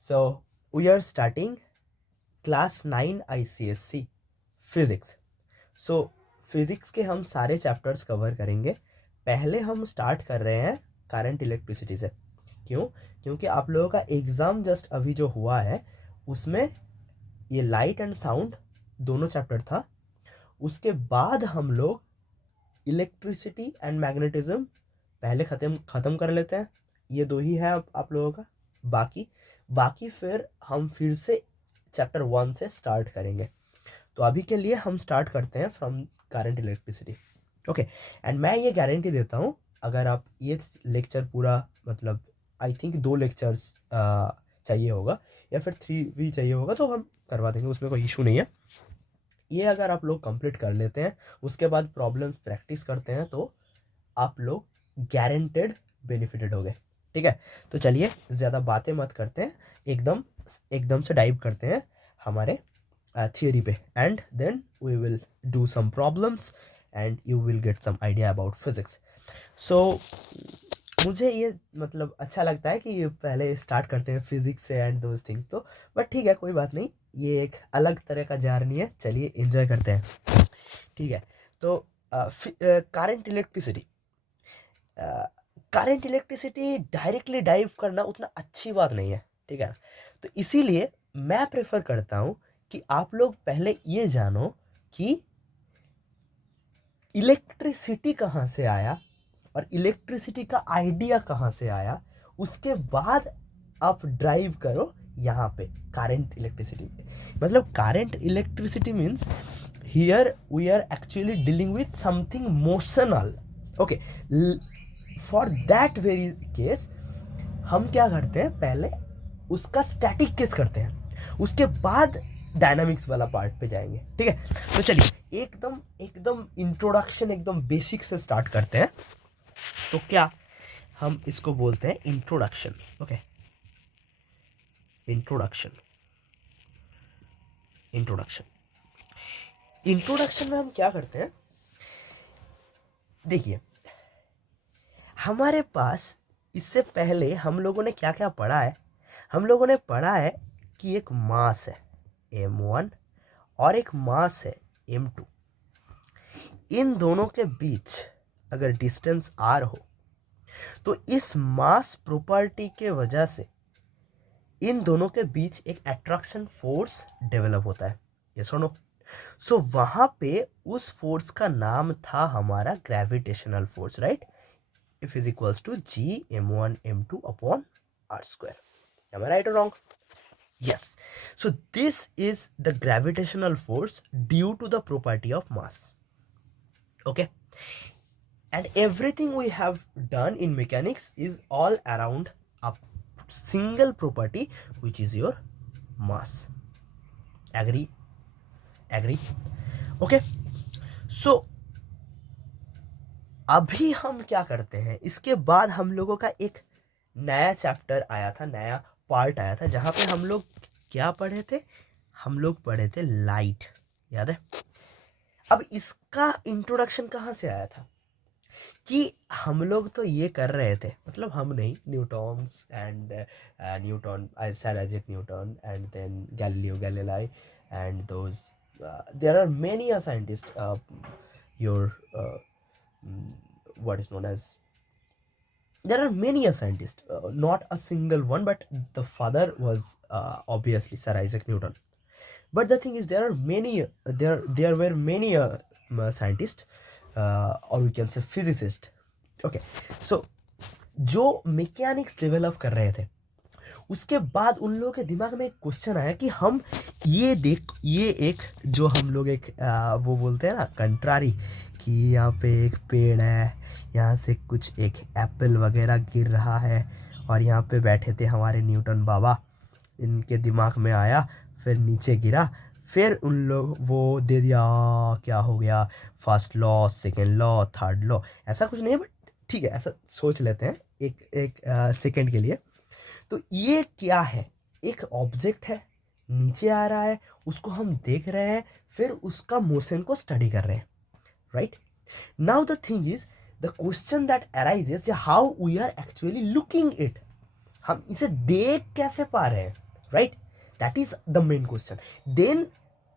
So we are starting class 9 ICSC physics. So physics के हम सारे चैप्टर्स कवर करेंगे। पहले हम स्टार्ट कर रहे हैं करंट इलेक्ट्रिसिटी से। क्यों? क्योंकि आप लोगों का एग्ज़ाम जस्ट अभी जो हुआ है उसमें ये लाइट एंड साउंड दोनों चैप्टर था। उसके बाद हम लोग इलेक्ट्रिसिटी एंड मैग्नेटिज्म पहले ख़त्म कर लेते हैं। ये दो ही है आप लोगों का। बाकी फिर हम फिर से चैप्टर 1 से स्टार्ट करेंगे। तो अभी के लिए हम स्टार्ट करते हैं from current electricity. Okay, and मैं ये गारंटी देता हूँ अगर आप ये लेक्चर पूरा मतलब आई थिंक 2 लेक्चर्स चाहिए होगा या फिर 3 भी चाहिए होगा तो हम करवा देंगे, उसमें कोई इशू नहीं है। ये अगर आप लोग कंप्लीट कर लेते हैं उसके बाद प्रॉब्लम्स प्रैक्टिस करते हैं तो आप लोग गारंटेड बेनिफिटेड हो गए। ठीक है, तो चलिए ज़्यादा बातें मत करते हैं, एकदम से डाइव करते हैं हमारे थियरी पे and then we will do some problems and you will get some idea about physics. So मुझे ये मतलब अच्छा लगता है कि ये पहले स्टार्ट करते हैं फिजिक्स से एंड दोज थिंग्स, तो बट ठीक है, कोई बात नहीं, ये एक अलग तरह का जर्नी है, चलिए एंजॉय करते हैं। ठीक है, तो करंट इलेक्ट्रिसिटी डायरेक्टली डाइव करना उतना अच्छी बात नहीं है। ठीक है, तो इसीलिए मैं प्रेफर करता हूँ कि आप लोग पहले ये जानो कि इलेक्ट्रिसिटी कहाँ से आया और इलेक्ट्रिसिटी का आइडिया कहाँ से आया, उसके बाद आप ड्राइव करो यहाँ पे करंट इलेक्ट्रिसिटी पे। मतलब current electricity means here we are actually dealing with something motional. Okay, for that very case हम क्या करते हैं, पहले उसका स्टैटिक केस करते हैं, उसके बाद डायनामिक्स वाला पार्ट पे जाएंगे। ठीक है, तो चलिए एकदम इंट्रोडक्शन एकदम बेसिक से स्टार्ट करते हैं। तो क्या हम इसको बोलते हैं इंट्रोडक्शन। ओके, इंट्रोडक्शन में हम क्या करते हैं, देखिए हमारे पास इससे पहले हम लोगों ने क्या क्या पढ़ा है। हम लोगों ने पढ़ा है कि एक मास है m1 और एक मास है m2। इन दोनों के बीच अगर डिस्टेंस r हो तो इस मास प्रॉपर्टी के वजह से इन दोनों के बीच एक अट्रैक्शन फोर्स डेवलप होता है। ये सुनो, सो वहां पे उस फोर्स का नाम था हमारा gravitational force, right? F is equals to g m1 m2 upon r square. Am I right or wrong? Yes. So this is the gravitational force due to the property of mass. Okay. And everything we have done in mechanics is all around a single property, which is your mass. Agree? Okay. So अभी हम क्या करते हैं, इसके बाद हम लोगों का एक नया चैप्टर आया था, नया पार्ट आया था, जहाँ पे हम लोग क्या पढ़े थे, हम लोग पढ़े थे लाइट, याद है? अब इसका इंट्रोडक्शन कहाँ से आया था कि हम लोग तो ये कर रहे थे, मतलब हम नहीं, Newton's and Newton, sir Isaac Newton and then Galileo Galilei and those, there are many scientist, your what is known as, there are many scientists, not a single one, but the father was obviously Sir Isaac Newton. But the thing is there were many scientists, or we can say physicists. Okay, so जो mechanics develop कर रहे थे, उसके बाद उन लोगों के दिमाग में एक क्वेश्चन आया कि हम ये एक जो हम लोग एक वो बोलते हैं ना कंट्रारी, कि यहाँ पे एक पेड़ है, यहाँ से कुछ एक एप्पल वगैरह गिर रहा है और यहाँ पे बैठे थे हमारे न्यूटन बाबा, इनके दिमाग में आया, फिर नीचे गिरा, फिर उन लोग वो दे दिया, क्या हो गया, first law, second law, third law. ऐसा कुछ नहीं है, बट ठीक है, ऐसा सोच लेते हैं एक सेकेंड के लिए। तो ये क्या है, एक ऑब्जेक्ट है, नीचे आ रहा है, उसको हम देख रहे हैं, फिर उसका मोशन को स्टडी कर रहे हैं, right? Now the thing is, the question that arises, how we are actually looking it, हम इसे देख कैसे पा रहे हैं, right? That is the main question. Then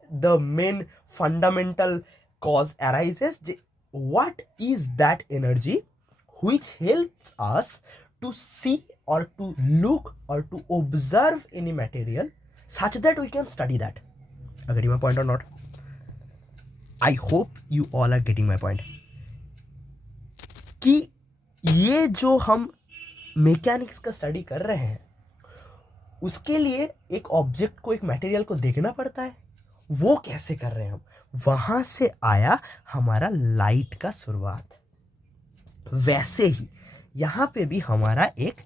the main fundamental cause arises, what is that energy which helps us to see or to look or to observe any material such that we can study that. Are you getting my point or not? I hope you all are getting my point. कि ये जो हम mechanics का study कर रहे हैं उसके लिए एक ऑब्जेक्ट को, एक मटेरियल को देखना पड़ता है, वो कैसे कर रहे हैं हम, वहां से आया हमारा लाइट का शुरुआत। वैसे ही यहाँ पे भी हमारा एक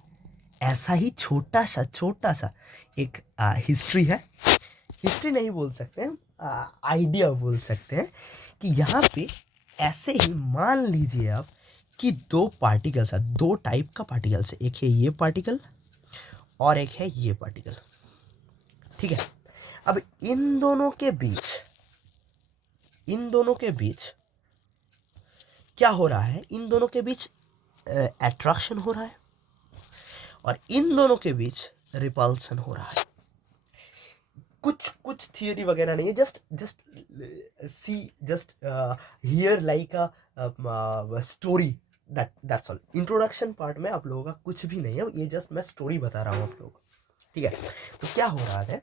ऐसा ही छोटा सा एक हिस्ट्री है, हिस्ट्री नहीं बोल सकते हैं, आइडिया बोल सकते हैं कि यहाँ पे ऐसे ही मान लीजिए आप कि दो पार्टिकल्स है, दो टाइप का पार्टिकल्स है, एक है ये पार्टिकल और एक है ये पार्टिकल, ठीक है। अब इन दोनों के बीच क्या हो रहा है, इन दोनों के बीच अट्रैक्शन हो रहा है और इन दोनों के बीच रिपल्सन हो रहा है। कुछ थियरी वगैरह नहीं है, just here like a story, that's all. Introduction part में आप लोगों का कुछ भी नहीं है, ये जस्ट मैं स्टोरी बता रहा हूँ आप लोगों को, ठीक है। तो क्या हो रहा है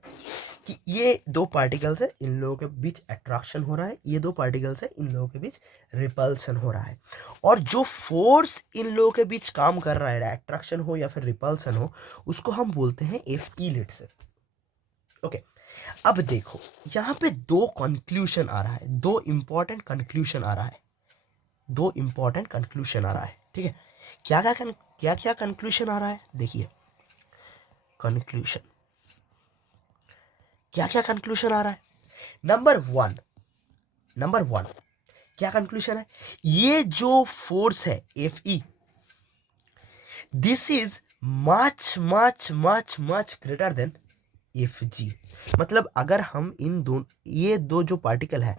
कि ये दो पार्टिकल्स है, इन लोगों के बीच अट्रैक्शन हो रहा है, ये दो पार्टिकल्स है, इन लोगों के बीच रिपल्सन हो रहा है, और जो फोर्स इन लोगों के बीच काम कर रहा है, अट्रैक्शन हो या फिर रिपल्सन हो, उसको हम बोलते हैं Fe लेट से। ओके, अब देखो यहाँ पे दो कंक्लूजन आ रहा है, दो इंपॉर्टेंट कंक्लूजन आ रहा है, ठीक है। क्या कंक्लूजन आ रहा है, देखिए कंक्लूजन, क्या कंक्लूजन आ रहा है। नंबर वन क्या कंक्लूजन है, ये जो फोर्स है Fe, this is much greater than Fg। मतलब अगर हम ये दो जो पार्टिकल है,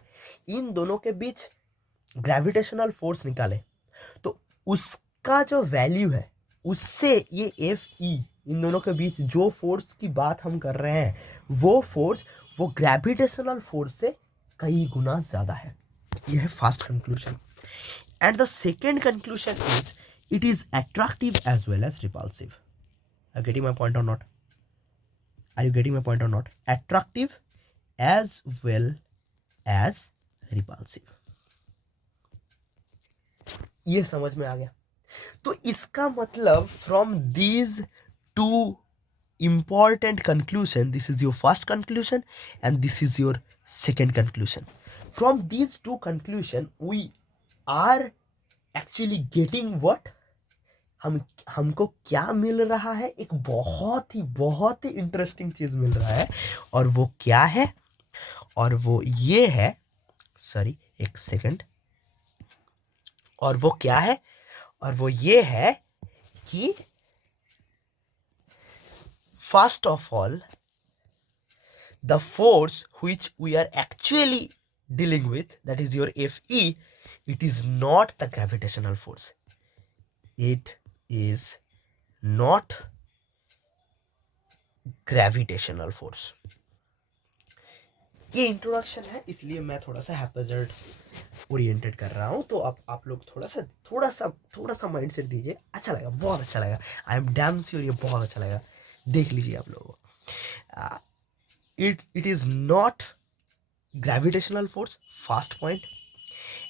इन दोनों के बीच ग्रेविटेशनल फोर्स निकाले तो उसका जो वैल्यू है, उससे ये Fe, इन दोनों के बीच जो फोर्स की बात हम कर रहे हैं, वो फोर्स वो ग्रेविटेशनल फोर्स से कई गुना ज़्यादा है। यह है first conclusion. And the second conclusion is it is attractive as well as repulsive. Are you getting my point or not? Attractive as well as repulsive। ये समझ में आ गया? तो इसका मतलब from these two important conclusion, this is your first conclusion and this is your second conclusion. From these two conclusion we are actually getting what, हमको क्या मिल रहा है, एक बहुत ही इंटरेस्टिंग चीज मिल रहा है, और वो क्या है, और वो ये है, सॉरी एक सेकंड, और वो क्या है, और वो ये है कि first of all, the force which we are actually dealing with, that is your Fe, it is not the gravitational force. It is not gravitational force. ये इंट्रोडक्शन है, इसलिए मैं थोड़ा सा हैप्पीजर्ड ओरिएंटेड कर रहा हूँ, तो आप लोग थोड़ा सा माइंडसेट दीजिए, अच्छा लगेगा, बहुत अच्छा लगेगा। आई एम डैम श्योर ये बहुत अच्छा लगेगा, देख लीजिए आप लोगों को। It is not gravitational force, first point.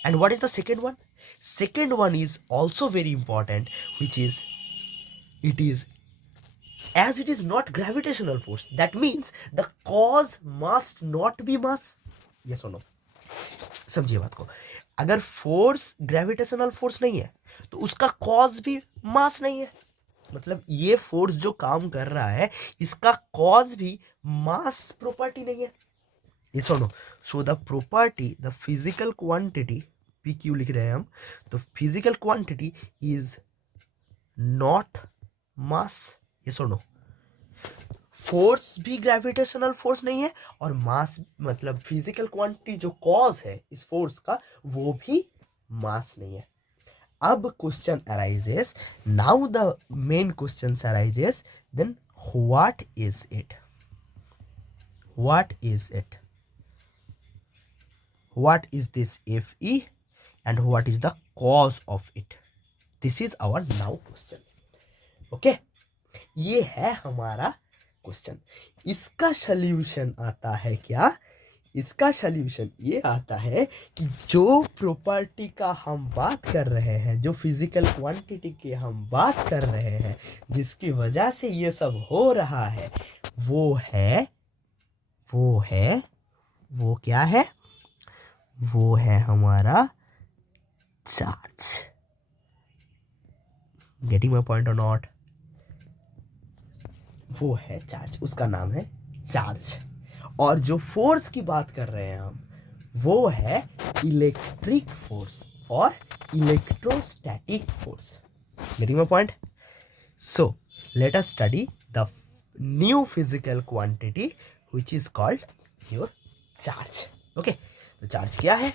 And what is the second one? Second one is also very important, which is it is, as it is not gravitational force, that means the cause must not be mass. Yes or no? समझिए बात को, अगर force gravitational force नहीं है तो उसका cause भी मास नहीं है, मतलब ये फोर्स जो काम कर रहा है इसका कॉज भी मास प्रॉपर्टी नहीं है। Yes or no? So the property, the physical quantity, PQ लिख रहे हैं हम, तो physical quantity is not mass. Yes or no? Force भी ग्रेविटेशनल फोर्स नहीं है, और मास मतलब फिजिकल क्वांटिटी जो कॉज है इस फोर्स का, वो भी मास नहीं है। अब question arises, now the main question arises, then what is it? what is it, what is this Fe and what is the cause of it. This is our now question. Okay, ये है हमारा question. इसका solution आता है क्या, इसका solution ये आता है कि जो प्रॉपर्टी का हम बात कर रहे हैं, जो फिजिकल क्वांटिटी की हम बात कर रहे हैं, जिसकी वजह से ये सब हो रहा है, वो क्या है, वो है हमारा charge. Getting my point or not? वो है चार्ज, उसका नाम है चार्ज. और जो फोर्स की बात कर रहे हैं हम, वो है इलेक्ट्रिक फोर्स और electrostatic force. Getting my point? So let us study the new physical quantity which is called your charge. Okay, तो चार्ज क्या है?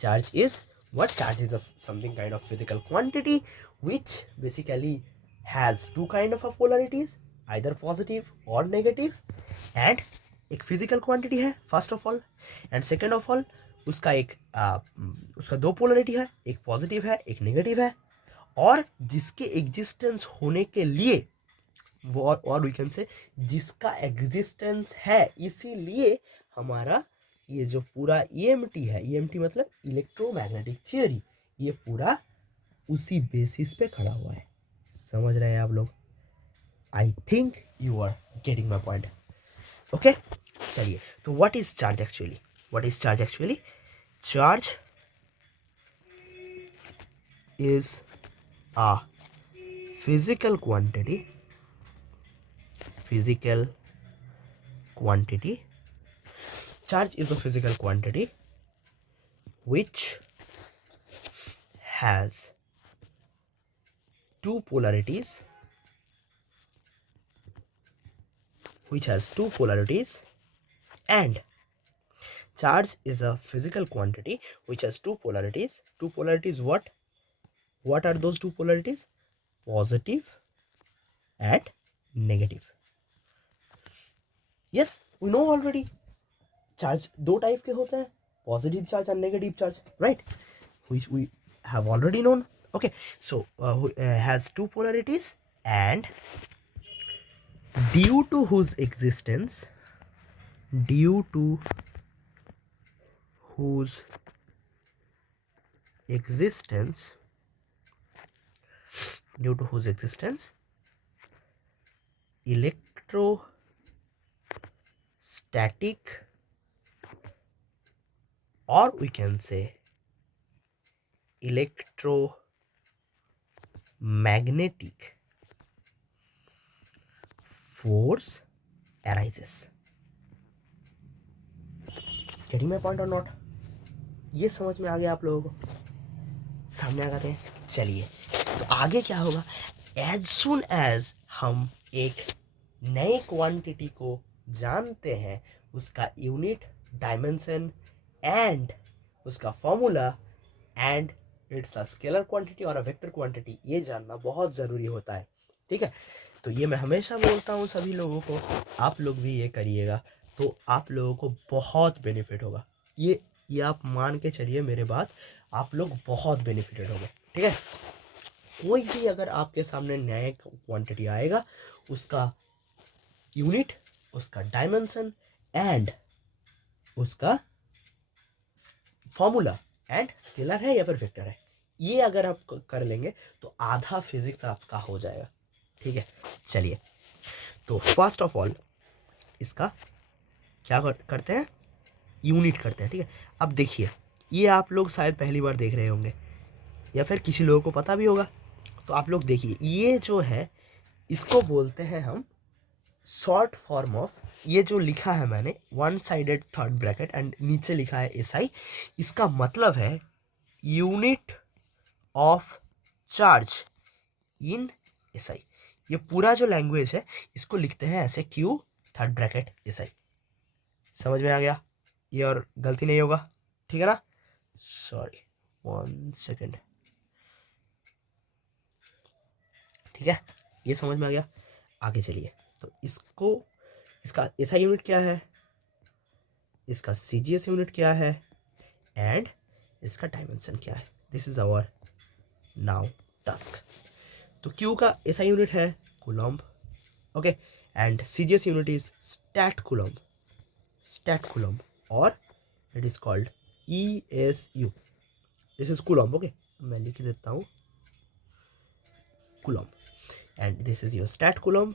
Charge is what? Charge is something kind of physical quantity which basically has two kind of polarities, either positive or negative. And एक physical quantity है first of all, and second of all उसका उसका दो polarity है, एक positive है एक negative है, और जिसके एग्जिस्टेंस होने के लिए वो और वी कैन से जिसका एग्जिस्टेंस है, इसीलिए हमारा ये जो पूरा ईएमटी है, ईएमटी मतलब इलेक्ट्रोमैग्नेटिक थियरी, ये पूरा उसी बेसिस पे खड़ा हुआ है. समझ रहे हैं आप लोग? I think you are getting my point. Okay, चलिए, तो what is charge actually? What is charge actually? Charge is a physical quantity charge is a physical quantity which has two polarities and charge is a physical quantity which has two polarities. What are those two polarities? Positive and negative. Yes, we know already. Charge दो type के होते हैं, positive charge and negative charge, right? Which we have already known. Okay, so has two polarities and due to whose existence electrostatic, or we can say electromagnetic force arises. Getting my point or not? ये समझ में आ गया आप लोगों को? सामने आ गए हैं. चलिए, तो आगे क्या होगा? एज सुन एज हम एक नए क्वांटिटी को जानते हैं, उसका यूनिट, डायमेंशन एंड उसका formula and it's a scalar quantity और अ वेक्टर क्वांटिटी, ये जानना बहुत ज़रूरी होता है. ठीक है, तो ये मैं हमेशा बोलता हूँ सभी लोगों को, आप लोग भी ये करिएगा तो आप लोगों को बहुत बेनिफिट होगा. ये आप मान के चलिए मेरे बात, आप लोग बहुत बेनिफिटेड होंगे. ठीक है, कोई भी अगर आपके सामने नया क्वांटिटी आएगा, उसका यूनिट, उसका डायमेंशन एंड उसका फॉर्मूला एंड स्केलर है या फिर वेक्टर है, ये अगर आप कर लेंगे तो आधा फिजिक्स आपका हो जाएगा. ठीक है, चलिए, तो फर्स्ट ऑफ ऑल इसका क्या करते हैं? यूनिट करते हैं. ठीक है, अब देखिए, ये आप लोग शायद पहली बार देख रहे होंगे या फिर किसी लोगों को पता भी होगा, तो आप लोग देखिए, ये जो है इसको बोलते हैं हम शॉर्ट फॉर्म ऑफ, ये जो लिखा है मैंने one sided third bracket and नीचे लिखा है एसआई, इसका मतलब है unit of charge in SI. ये पूरा जो लैंग्वेज है इसको लिखते हैं ऐसे, क्यू थर्ड ब्रैकेट एसआई. समझ में आ गया? ये और गलती नहीं होगा, ठीक है ना? Sorry, 1 second. ठीक है, ये समझ में आ गया. आगे चलिए, तो इसको इसका एसआई यूनिट क्या है, इसका सीजीएस यूनिट क्या है, एंड इसका डायमेंशन क्या है. This is our now task. तो क्यू का एसआई यूनिट है coulomb, okay, and CGS unit is stat coulomb, और it is called ESU. This is coulomb, okay, मैं लिख देता हूँ coulomb, and this is your stat coulomb.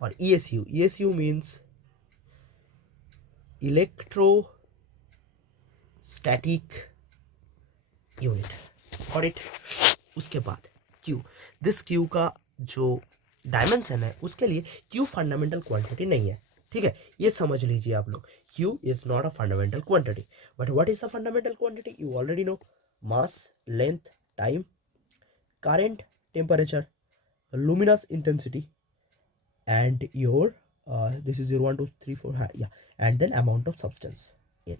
और ESU means electrostatic unit. और इट उसके बाद Q. दिस Q का जो डायमेंशन है उसके लिए Q फंडामेंटल क्वांटिटी नहीं है, ठीक है, ये समझ लीजिए आप लोग. Q is not a fundamental quantity, but what is the fundamental quantity, you already know. Mass, length, time, current, temperature, luminous intensity, and your this is your 1 2 3 4 yeah, and then amount of substance in.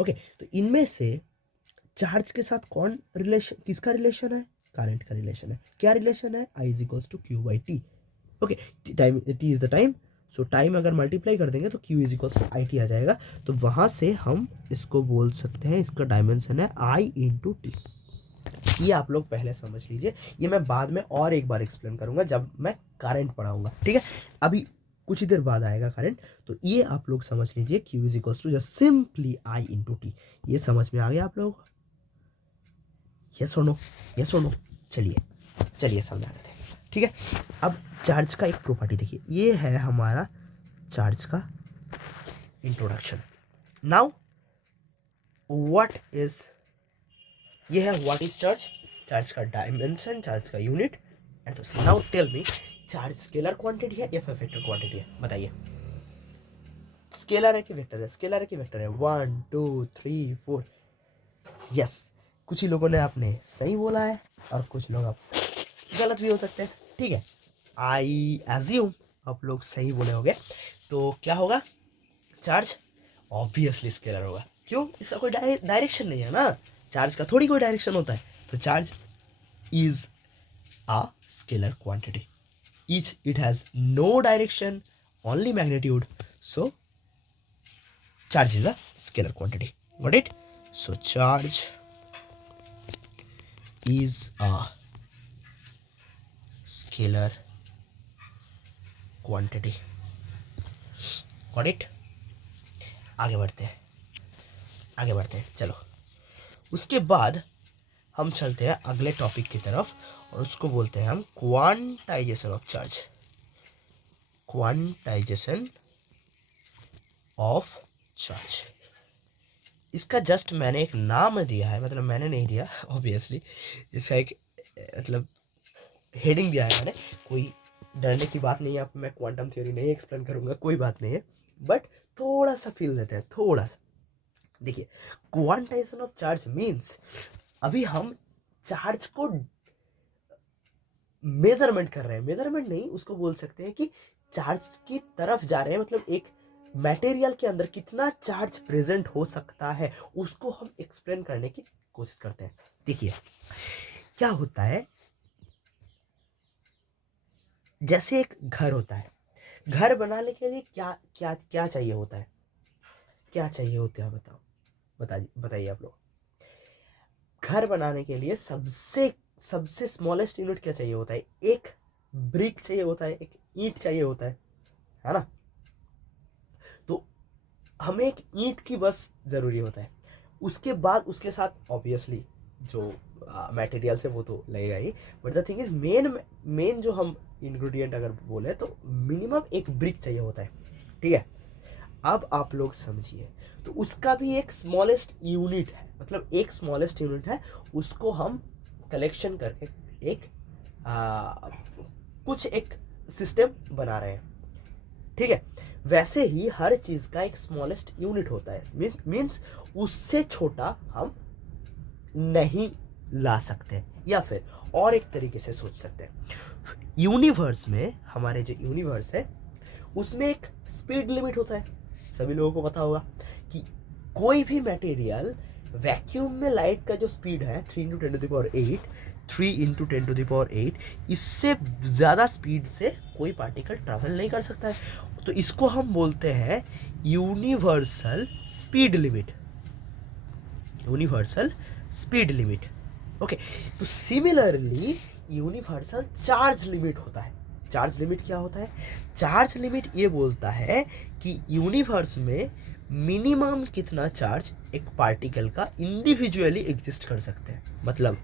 Okay, तो इनमें से charge के साथ कौन relation, किसका relation है, current का relation है. क्या रिलेशन है, I is equals to Q by T. Okay, time T is the time, so time अगर मल्टीप्लाई कर देंगे तो Q is equals to I T आ जाएगा. तो वहां से हम इसको बोल सकते हैं, इसका डायमेंशन है आई इंटू टी. ये आप लोग पहले समझ लीजिए, ये मैं बाद में और एक बार एक्सप्लेन करूंगा जब मैं करंट पढ़ाऊंगा, ठीक है. अभी कुछ ही देर बाद आएगा करंट, तो ये आप लोग समझ लीजिए Q is equals to just simply I into T. ये समझ में आ गया आप लोग, यस और नो, यस और नो. चलिए समझा देते हैं, ठीक है. अब चार्ज का एक प्रॉपर्टी देखिए, ये है हमारा चार्ज का इंट्रोडक्शन. नाउ व्हाट इज, ये है व्हाट इज चार्ज, चार्ज का डायमेंशन, चार्ज का unit. And now tell me, charge scalar quantity है या फिर वेक्टर क्वांटिटी है, बताइए. स्केलर है कि वेक्टर है, स्केलर है कि वेक्टर है. 1 2 3 4. यस, कुछ ही लोगों ने आपने सही बोला है और कुछ लोग आप गलत भी हो सकते हैं, ठीक है. आई एज्यूम आप लोग सही बोले होंगे. तो क्या होगा, चार्ज ऑब्वियसली स्केलर होगा. क्यों, इसका कोई डायरेक्शन नहीं है ना, चार्ज का थोड़ी कोई डायरेक्शन होता है. तो charge is a scalar quantity. It has no direction, only magnitude. So charge is a scalar quantity. Got it? So charge is a scalar quantity. Got it? आगे बढ़ते हैं चलो. उसके बाद हम चलते हैं अगले टॉपिक की तरफ, और उसको बोलते हैं हम quantization of charge. Quantization of charge, इसका जस्ट मैंने एक नाम दिया है, मतलब मैंने नहीं दिया ऑब्वियसली, इसका एक मतलब हेडिंग दिया है मैंने. कोई डरने की बात नहीं है, आप मैं क्वांटम थ्योरी नहीं एक्सप्लेन करूंगा, कोई बात नहीं है, बट थोड़ा सा फील देते हैं, थोड़ा सा. देखिए, क्वांटाइजेशन ऑफ चार्ज मीन्स अभी हम चार्ज को मेजरमेंट कर रहे हैं, मेजरमेंट नहीं, उसको बोल सकते हैं कि चार्ज की तरफ जा रहे हैं. मतलब एक मटेरियल के अंदर कितना चार्ज प्रेजेंट हो सकता है उसको हम एक्सप्लेन करने की कोशिश करते हैं. देखिए क्या होता है, जैसे एक घर होता है, घर बनाने के लिए क्या क्या क्या चाहिए होता है, क्या चाहिए होता है, बताइए आप लोग. घर बनाने के लिए सबसे स्मॉलेस्ट यूनिट क्या चाहिए होता है, एक ब्रिक चाहिए होता है, एक ईंट चाहिए होता है ना. तो हमें एक ईंट की बस जरूरी होता है. उसके बाद उसके साथ ऑब्वियसली जो मटेरियल है वो तो लगेगा ही, but the thing is main जो हम इंग्रेडिएंट अगर बोले तो मिनिमम एक ब्रिक चाहिए होता है, ठीक है. अब आप लोग समझिए, तो उसका भी एक स्मॉलेस्ट यूनिट है, मतलब एक स्मॉलेस्ट यूनिट है, उसको हम कलेक्शन करके एक कुछ एक सिस्टम बना रहे हैं, ठीक है. वैसे ही हर चीज का एक स्मॉलेस्ट यूनिट होता है, मीन्स उससे छोटा हम नहीं ला सकते, या फिर और एक तरीके से सोच सकते हैं. यूनिवर्स में, हमारे जो यूनिवर्स है उसमें एक स्पीड लिमिट होता है. सभी लोगों को पता होगा कि कोई भी मटेरियल वैक्यूम में लाइट का जो स्पीड है 3 × 10⁸ 3 × 10⁸ इससे ज़्यादा स्पीड से कोई पार्टिकल ट्रैवल नहीं कर सकता है। तो इसको हम बोलते हैं universal speed limit, universal speed limit. Okay, तो सिमिलरली यूनिवर्सल चार्ज लिमिट होता है। चार्ज लिमिट क्या होता है? चार्ज लिमिट ये बोलता है कि यूनिवर्स में मिनिमम कितना चार्ज एक पार्टिकल का इंडिविजुअली एग्जिस्ट कर सकते हैं। मतलब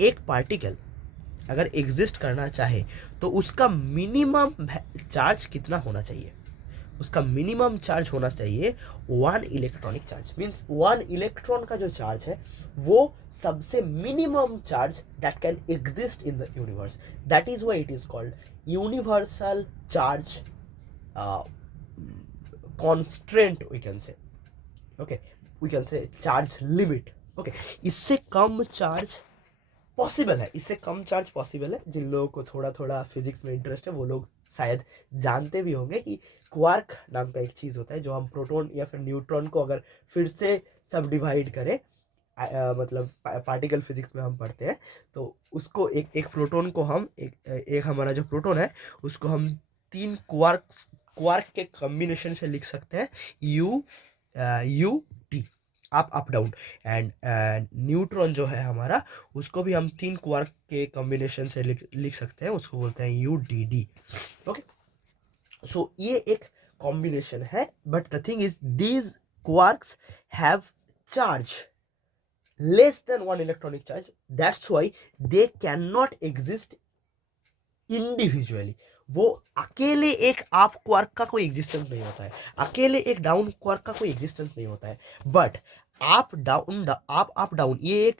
एक पार्टिकल अगर एग्जिस्ट करना चाहे तो उसका मिनिमम चार्ज कितना होना चाहिए? उसका मिनिमम चार्ज होना चाहिए 1 इलेक्ट्रॉनिक चार्ज। मीन्स 1 इलेक्ट्रॉन का जो चार्ज है वो सबसे minimum charge that can exist in the universe. That is why it is called universal charge constraint, we can say. Okay, we can say charge limit. Okay, इससे कम charge possible है, इससे कम चार्ज पॉसिबल है। जिन लोगों को थोड़ा थोड़ा फिजिक्स में इंटरेस्ट है वो लोग शायद जानते भी होंगे कि क्वार्क नाम का एक चीज़ होता है जो हम प्रोटॉन या फिर न्यूट्रॉन को अगर फिर से सब डिवाइड करें, मतलब पार्टिकल फिजिक्स में हम पढ़ते हैं, तो उसको एक प्रोटॉन को हम एक हमारा जो प्रोटॉन है उसको हम 3 क्वार्क के कॉम्बिनेशन से लिख सकते हैं, U T, up down. And neutron जो है हमारा उसको भी हम 3 क्वार्क के कॉम्बिनेशन से लिख सकते हैं, उसको बोलते हैं यू डी डी। ओके, सो ये एक कॉम्बिनेशन है, but the thing is these quarks have charge less than 1 electronic charge. That's why they cannot exist individually. वो अकेले एक अप क्वार्क का कोई एग्जिस्टेंस नहीं होता है, अकेले एक डाउन क्वार्क का कोई एग्जिस्टेंस नहीं होता है। बट अप डाउन ये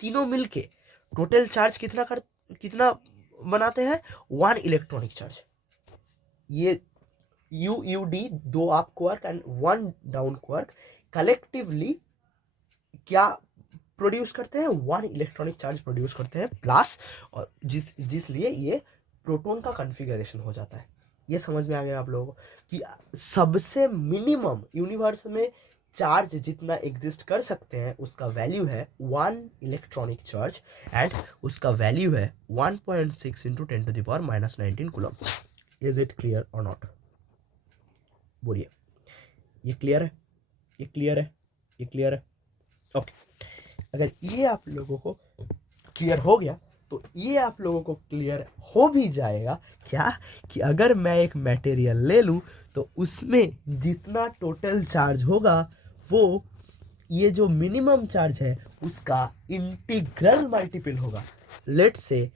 तीनों मिलके टोटल चार्ज कितना बनाते हैं? 1 इलेक्ट्रॉनिक चार्ज। ये U D, 2 up quark and 1 down quark collectively क्या प्रोड्यूस करते हैं? 1 इलेक्ट्रॉनिक चार्ज प्रोड्यूस करते हैं प्लस, और जिसलिए ये प्रोटॉन का कॉन्फ़िगरेशन हो जाता है। ये समझ में आ गया आप लोगों को कि सबसे मिनिमम यूनिवर्स में चार्ज जितना एग्जिस्ट कर सकते हैं उसका वैल्यू है 1 इलेक्ट्रॉनिक चार्ज, एंड उसका वैल्यू है 1.6 × 10⁻⁻19 कूलम। इज इट क्लियर और नॉट? बोलिए, ये क्लियर है? ये क्लियर है? ये क्लियर है? ओके, अगर ये आप लोगों को क्लियर हो गया तो ये आप लोगों को क्लियर हो भी जाएगा क्या कि अगर मैं एक मटेरियल ले लूँ तो उसमें जितना टोटल चार्ज होगा वो ये जो मिनिमम चार्ज है उसका इंटीग्रल मल्टीपल होगा। लेट्स से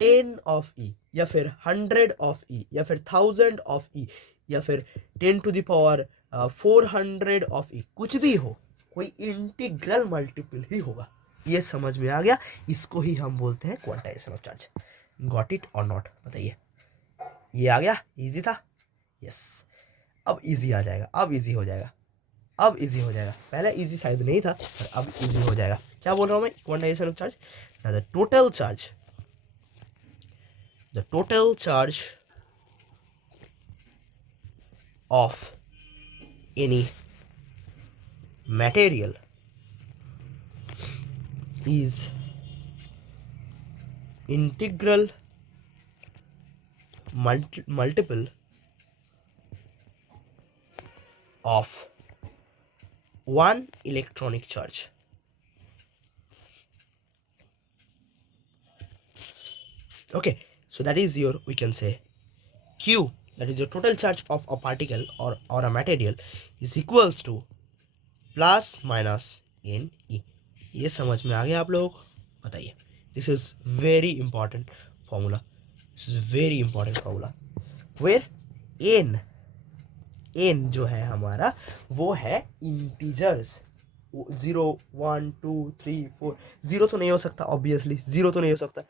10 ऑफ ई, या फिर 100 ऑफ ई, या फिर 1000 ऑफ ई, या फिर 10⁻400 ऑफ ई, कुछ भी हो, कोई इंटीग्रल मल्टीपल ही होगा। ये समझ में आ गया? इसको ही हम बोलते हैं quantization of charge. Got it और नॉट? बताइए, ये आ गया? इजी था? यस, अब इजी आ जाएगा, अब इजी हो जाएगा, अब इजी हो जाएगा। पहले इजी शायद नहीं था पर अब इजी हो जाएगा। क्या बोल रहा हूँ मैं? Quantization of charge, the total charge of any material is integral multiple of 1 electronic charge. Okay, so that is your, we can say, Q, that is your total charge of a particle or a material, is equals to plus minus n e. ये समझ में आ गया आप लोगों को? बताइए, this is very important formula, this is very important formula where n जो है हमारा वो है इंटीजर्स। 0 1 2 3 4, 0 तो नहीं हो सकता, ऑब्वियसली 0 तो नहीं हो सकता।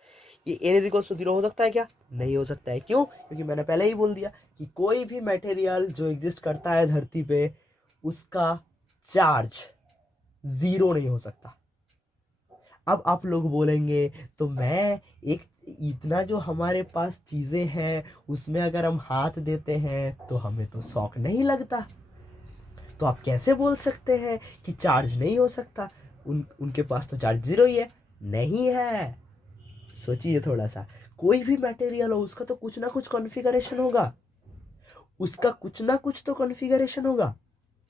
ये एन इज इक्वल्स टू 0 हो सकता है क्या? नहीं हो सकता है। क्यों? क्योंकि मैंने पहले ही बोल दिया कि कोई भी मटेरियल जो एग्जिस्ट करता है धरती पे उसका चार्ज 0 नहीं हो सकता। अब आप लोग बोलेंगे तो मैं एक इतना जो हमारे पास चीज़ें हैं उसमें अगर हम हाथ देते हैं तो हमें तो शॉक नहीं लगता, तो आप कैसे बोल सकते हैं कि चार्ज नहीं हो सकता? उनके पास तो चार्ज 0 ही है। नहीं है, सोचिए थोड़ा सा, कोई भी मटेरियल हो उसका तो कुछ ना कुछ कॉन्फ़िगरेशन होगा, उसका कुछ ना कुछ तो कॉन्फ़िगरेशन होगा।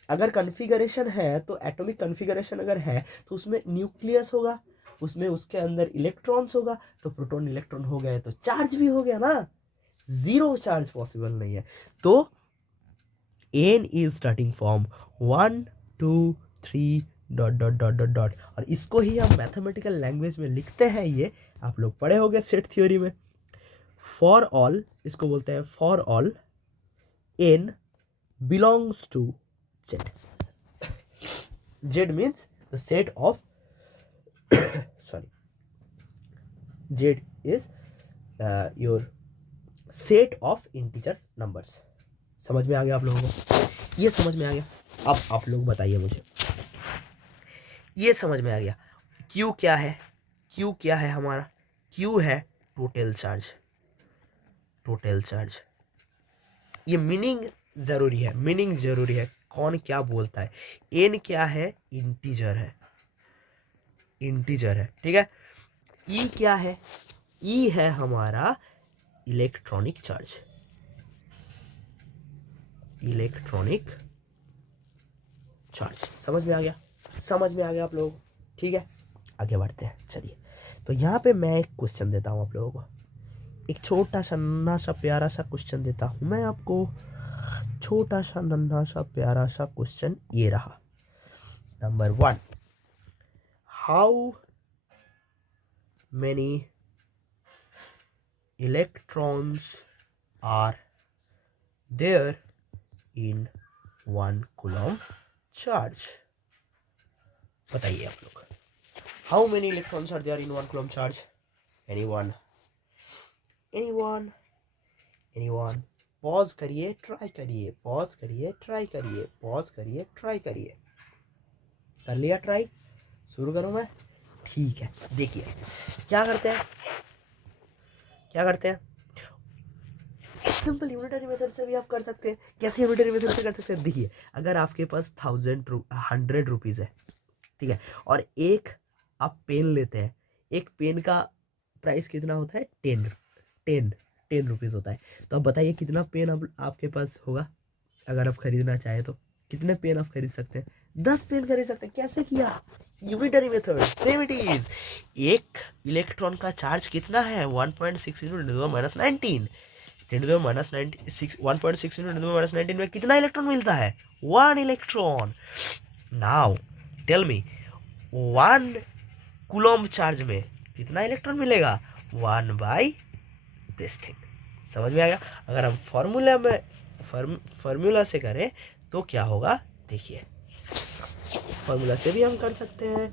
अगर कॉन्फ़िगरेशन है तो एटॉमिक कॉन्फ़िगरेशन अगर है तो उसमें न्यूक्लियस होगा, उसमें उसके अंदर इलेक्ट्रॉन्स होगा, तो प्रोटॉन इलेक्ट्रॉन हो गए तो चार्ज भी हो गया ना। जीरो चार्ज पॉसिबल नहीं है। तो n is starting from 1 2 3 dot dot dot dot dot, और इसको ही हम मैथमेटिकल लैंग्वेज में लिखते हैं। ये आप लोग पढ़े होंगे सेट थ्योरी में। फॉर ऑल, इसको बोलते हैं for all n belongs to Z. Z means the set of sorry, z is your set of integer numbers। समझ में आ गया आप लोगों को? ये समझ में आ गया? अब आप लोग बताइए मुझे, ये समझ में आ गया q क्या है? q क्या है हमारा? q है टोटल चार्ज। टोटल चार्ज, ये मीनिंग ज़रूरी है, मीनिंग ज़रूरी है, कौन क्या बोलता है। n क्या है? इंटीजर है, इंटीजर है, ठीक है। e क्या है? e है हमारा इलेक्ट्रॉनिक चार्ज, इलेक्ट्रॉनिक चार्ज। समझ में आ गया? समझ में आ गया आप लोगों को? ठीक है, आगे बढ़ते हैं। चलिए, तो यहाँ पे मैं एक क्वेश्चन देता हूँ आप लोगों को, एक छोटा सा नन्हा सा प्यारा सा क्वेश्चन देता हूँ मैं आपको। छोटा सा नन्हा सा प्यारा सा क्वेश्चन ये रहा। Number 1, how many electrons are there in 1 coulomb charge? बताइए आप लोग, how many electrons are there in 1 coulomb charge? Anyone? Anyone? Anyone? Pause करिए, ट्राई करिए, पॉज करिए, ट्राई करिए, पॉज करिए, ट्राई करिए। कर लिया ट्राई? शुरू करूं मैं? ठीक है, देखिए क्या करते हैं, क्या करते हैं। सिंपल यूनिटरी मेथड से भी आप कर सकते हैं। कैसे यूनिटरी मेथड से कर सकते हैं? देखिए, अगर आपके पास 100 रुपीज़ है, ठीक है, और एक आप पेन लेते हैं, एक पेन का प्राइस कितना होता है? 10 रुपीज़ होता है। तो आप बताइए कितना पेन आपके पास होगा अगर आप खरीदना चाहें तो? कितने पेन आप खरीद सकते हैं? 10 पेन खरीद सकते हैं। कैसे किया? Unitary method, same it is. एक इलेक्ट्रॉन का चार्ज कितना है? 1.6 इंटू 10⁻19। 1.6 इंटू 10⁻19 में कितना इलेक्ट्रॉन मिलता है? 1 electron. Now tell me, 1 coulomb charge में कितना इलेक्ट्रॉन मिलेगा? This thing. समझ में आ गया? अगर हम फॉर्मूला से करें तो क्या होगा? देखिए, फॉर्मूला से भी हम कर सकते हैं,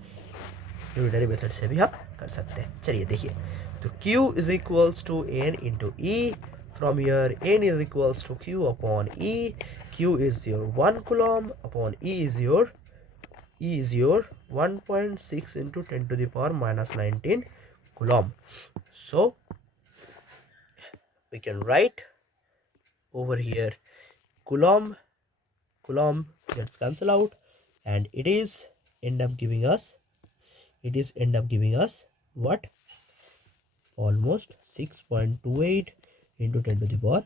यूनिटरी मेथड से भी हम कर सकते हैं। चलिए देखिए, तो Q is equals to N into E. From here N is equals to Q upon E। Q is your 1 coulomb upon E is your 1.6 into 10⁻⁻19 coulomb. So we can write over here coulomb gets cancelled out, and it is end up giving us what? Almost 6.28 into 10 to the power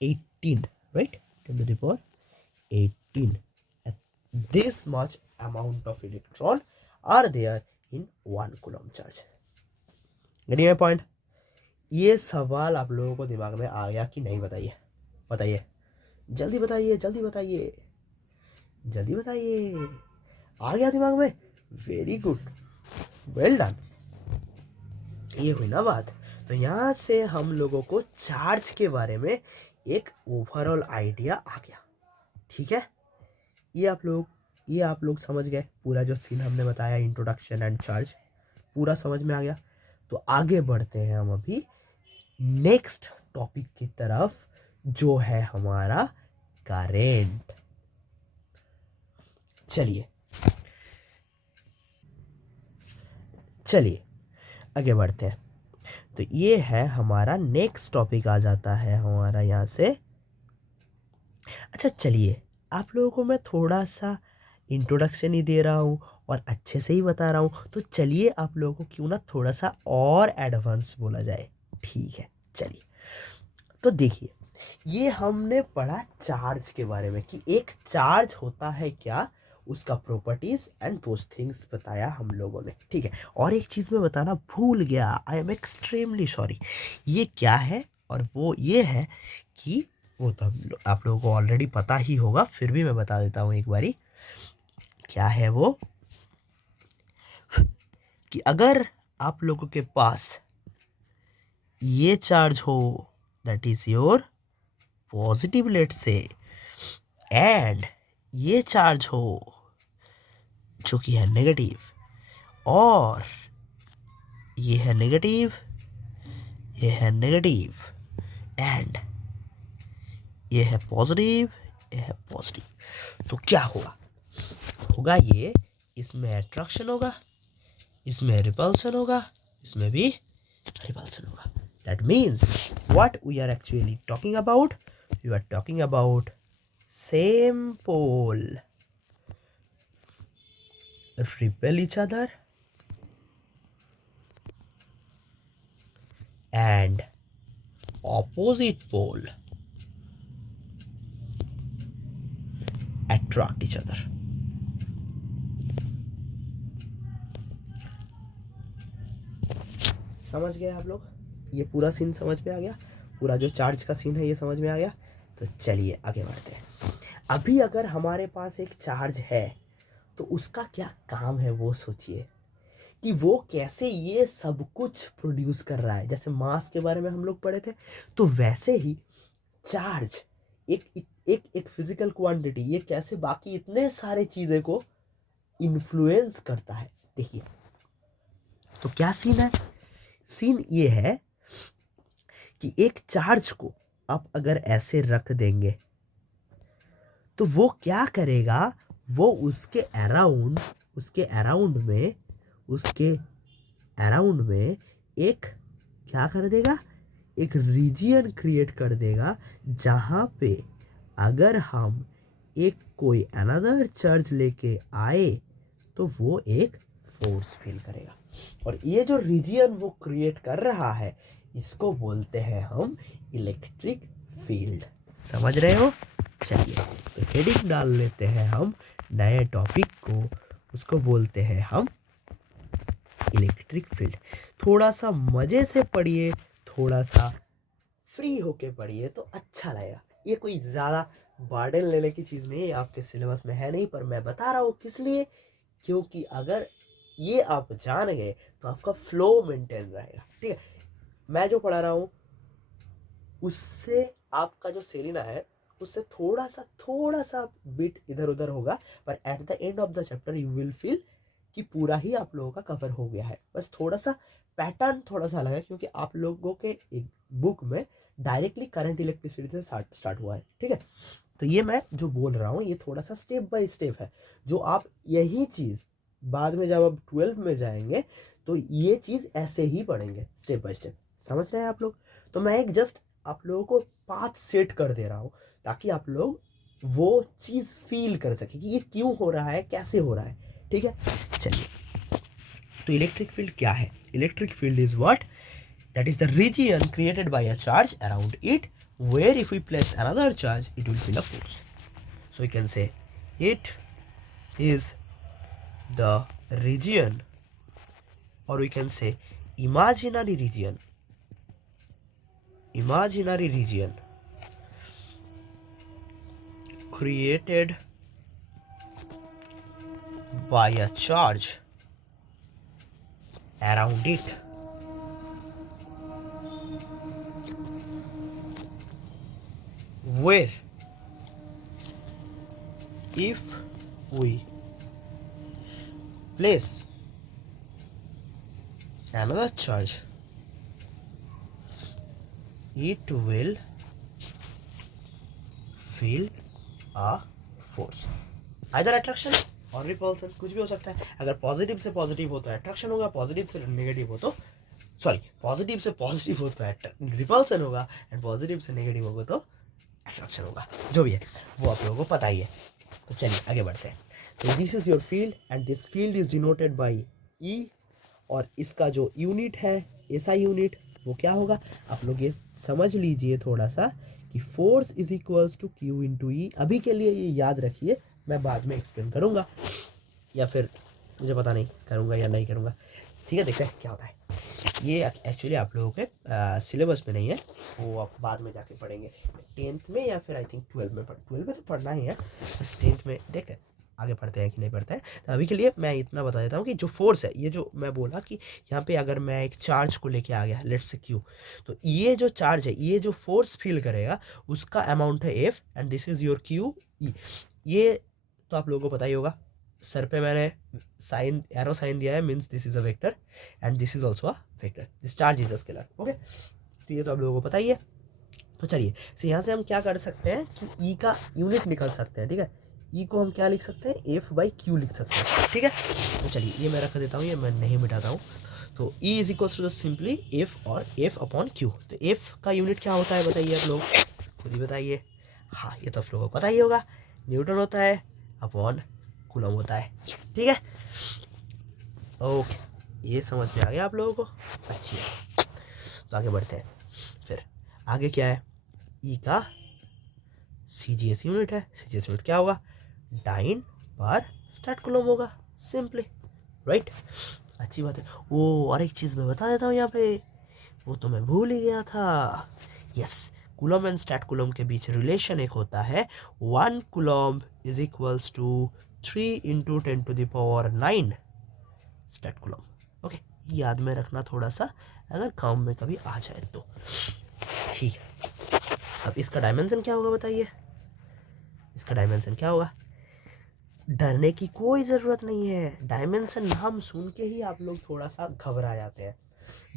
18, right? 10 to the power 18. This much amount of electron are there in 1 coulomb charge. Getting my point? ये सवाल आप लोगों को दिमाग में आ गया कि नहीं? बताइए, बताइए, जल्दी बताइए, जल्दी बताइए, जल्दी बताइए। आ गया दिमाग में? Very good, well done. ये हुई ना बात। तो यहाँ से हम लोगों को चार्ज के बारे में एक ओवरऑल आइडिया आ गया, ठीक है। ये आप लोग समझ गए, पूरा जो सीन हमने बताया, इंट्रोडक्शन एंड चार्ज, पूरा समझ में आ गया। तो आगे बढ़ते हैं हम अभी नेक्स्ट टॉपिक की तरफ, जो है हमारा करेंट। चलिए आगे बढ़ते हैं। तो ये है हमारा नेक्स्ट टॉपिक, आ जाता है हमारा यहाँ से। अच्छा चलिए, आप लोगों को मैं थोड़ा सा इंट्रोडक्शन ही दे रहा हूँ और अच्छे से ही बता रहा हूँ, तो चलिए आप लोगों को क्यों ना थोड़ा सा और एडवांस बोला जाए। ठीक है, चलिए। तो देखिए, ये हमने पढ़ा चार्ज के बारे में कि एक चार्ज होता है क्या, उसका प्रॉपर्टीज एंड दोस थिंग्स बताया हम लोगों ने। ठीक है, और एक चीज़ मैं बताना भूल गया, आई एम एक्सट्रीमली सॉरी। ये क्या है, और वो ये है कि वो तो आप लोगों को ऑलरेडी पता ही होगा, फिर भी मैं बता देता हूँ एक बारी। क्या है वो, कि अगर आप लोगों के पास ये चार्ज हो, that is your positive let say, and ये चार्ज हो जो कि है नेगेटिव, और ये है नेगेटिव, ये है नेगेटिव, एंड ये है पॉजिटिव, ये है पॉजिटिव, तो क्या होगा, होगा ये, इसमें अट्रैक्शन होगा, इसमें रिपल्सन होगा, इसमें भी रिपल्सन होगा। That means what we are actually talking about, we are talking about same pole repel each other and opposite pole attract each other. समझ गए आप लोग, ये पूरा सीन समझ में आ गया, पूरा जो चार्ज का सीन है ये समझ में आ गया। तो चलिए आगे बढ़ते हैं। अभी अगर हमारे पास एक चार्ज है तो उसका क्या काम है वो सोचिए, कि वो कैसे ये सब कुछ प्रोड्यूस कर रहा है। जैसे मास के बारे में हम लोग पढ़े थे, तो वैसे ही चार्ज एक फिजिकल क्वांटिटी, ये कैसे बाकी इतने सारे चीज़ें को इन्फ्लुएंस करता है। देखिए, तो क्या सीन है, सीन ये है कि एक चार्ज को आप अगर ऐसे रख देंगे तो वो क्या करेगा, वो उसके अराउंड में एक क्या कर देगा, एक रीजियन क्रिएट कर देगा, जहाँ पे अगर हम एक कोई अनदर चार्ज लेके आए तो वो एक फोर्स फील करेगा। और ये जो रीजियन वो क्रिएट कर रहा है, इसको बोलते हैं हम इलेक्ट्रिक फील्ड। समझ रहे हो? चलिए, तो हेडिंग डाल लेते हैं हम नए टॉपिक को, उसको बोलते हैं हम इलेक्ट्रिक फील्ड। थोड़ा सा मज़े से पढ़िए, थोड़ा सा फ्री होके पढ़िए तो अच्छा लगेगा। ये कोई ज़्यादा बर्डन लेने की चीज़ नहीं है, आपके सिलेबस में है नहीं, पर मैं बता रहा हूँ किस लिए, क्योंकि अगर ये आप जान गए तो आपका फ्लो मेंटेन रहेगा। ठीक है, मैं जो पढ़ा रहा हूँ उससे आपका जो सेलिना है उससे थोड़ा सा बिट इधर उधर होगा, पर at the end of the chapter you will feel कि पूरा ही आप लोगों का कवर हो गया है। बस थोड़ा सा पैटर्न थोड़ा सा अलग है, क्योंकि आप लोगों के एक बुक में डायरेक्टली करंट इलेक्ट्रिसिटी से स्टार्ट हुआ है। ठीक है, तो ये मैं जो बोल रहा हूँ ये थोड़ा सा स्टेप बाय स्टेप है, जो आप यही चीज़ बाद में जब आप 12 में जाएंगे तो ये चीज़ ऐसे ही पढ़ेंगे स्टेप बाय स्टेप। समझ रहे हैं आप लोग? तो मैं एक जस्ट आप लोगों को पाथ सेट कर दे रहा हूँ ताकि आप लोग वो चीज़ फील कर सके कि ये क्यों हो रहा है, कैसे हो रहा है। ठीक है, चलिए। तो इलेक्ट्रिक फील्ड क्या है? Electric field is what, that is the region created by a charge around it, where if we place another charge it will feel a force. So you can say it is the region, or we can say imaginary region created by a charge around it, where if we place another charge it will feel a force, either attraction और repulsion, कुछ भी हो सकता है। अगर positive से positive हो तो अट्रैक्शन होगा, पॉजिटिव से नेगेटिव हो तो पॉजिटिव से पॉजिटिव हो तो रिपल्सन होगा, एंड पॉजिटिव से नेगेटिव होगा तो अट्रैक्शन होगा। जो भी है वो आप लोगों को पता ही है। तो चलिए आगे बढ़ते हैं। तो this is your field and this field is denoted by E, और इसका जो यूनिट है ऐसा यूनिट वो क्या होगा, आप लोग ये समझ लीजिए थोड़ा सा कि force is equals to Q into E. अभी के लिए ये याद रखिए, मैं बाद में एक्सप्लेन करूँगा, या फिर मुझे पता नहीं करूँगा या नहीं करूँगा। ठीक है, देखते हैं क्या होता है। ये एक्चुअली आप लोगों के सिलेबस में नहीं है, वो आप बाद में जाके पढ़ेंगे 10th में, या फिर आई थिंक 12 में 12 में तो पढ़ना ही है, बस 10th में देखें आगे पढ़ते हैं कि नहीं पढ़ते हैं। तो अभी के लिए मैं इतना बता देता हूँ कि जो फोर्स है, ये जो मैं बोला कि यहाँ पे अगर मैं एक चार्ज को लेके आ गया लेट्स से क्यू, तो ये जो चार्ज है, ये जो फोर्स फील करेगा उसका अमाउंट है F, and this is your Q E. ये तो आप लोगों को पता ही होगा, सर पे मैंने साइन एरो साइन दिया है, means this is a vector and this is also a vector, this charge is a scalar. Okay, तो ये तो आप लोगों को पता ही है। तो चलिए, तो यहाँ से हम क्या कर सकते हैं कि ई का यूनिट निकाल सकते हैं। ठीक है, ई को हम क्या लिख सकते हैं, एफ बाई क्यू लिख सकते हैं। ठीक है, तो चलिए ये मैं रख देता हूँ, ये मैं नहीं मिटाता हूँ। तो E is equals to simply F और एफ अपॉन क्यू। तो एफ का यूनिट क्या होता है बताइए आप लोग, खुद ही बताइए। हाँ, ये तो आप लोगों को पता ही होगा, न्यूटन होता है अपॉन कूलम होता है। ठीक है, ओके, ये समझ में आ गया आप लोगों को, अच्छी है। तो आगे बढ़ते हैं, फिर आगे क्या है, ई का सी जी एस यूनिट है। सी जी एस यूनिट क्या होगा, डाइन पर स्टार्ट कूलम होगा, सिंपली, राइट। अच्छी बात है। ओ, और एक चीज़ मैं बता देता हूँ यहाँ पे, वो तो मैं भूल ही गया था। Yes, coulomb and stat coulomb के बीच रिलेशन एक होता है, 1 coulomb is equals to 3 into 10⁹ stat coulomb. Okay, याद में रखना थोड़ा सा, अगर काम में कभी आ जाए तो। ठीक है, अब इसका डायमेंशन क्या होगा बताइए, इसका डायमेंशन क्या होगा, डरने की कोई ज़रूरत नहीं है। डायमेंशन नाम सुन के ही आप लोग थोड़ा सा घबरा जाते हैं।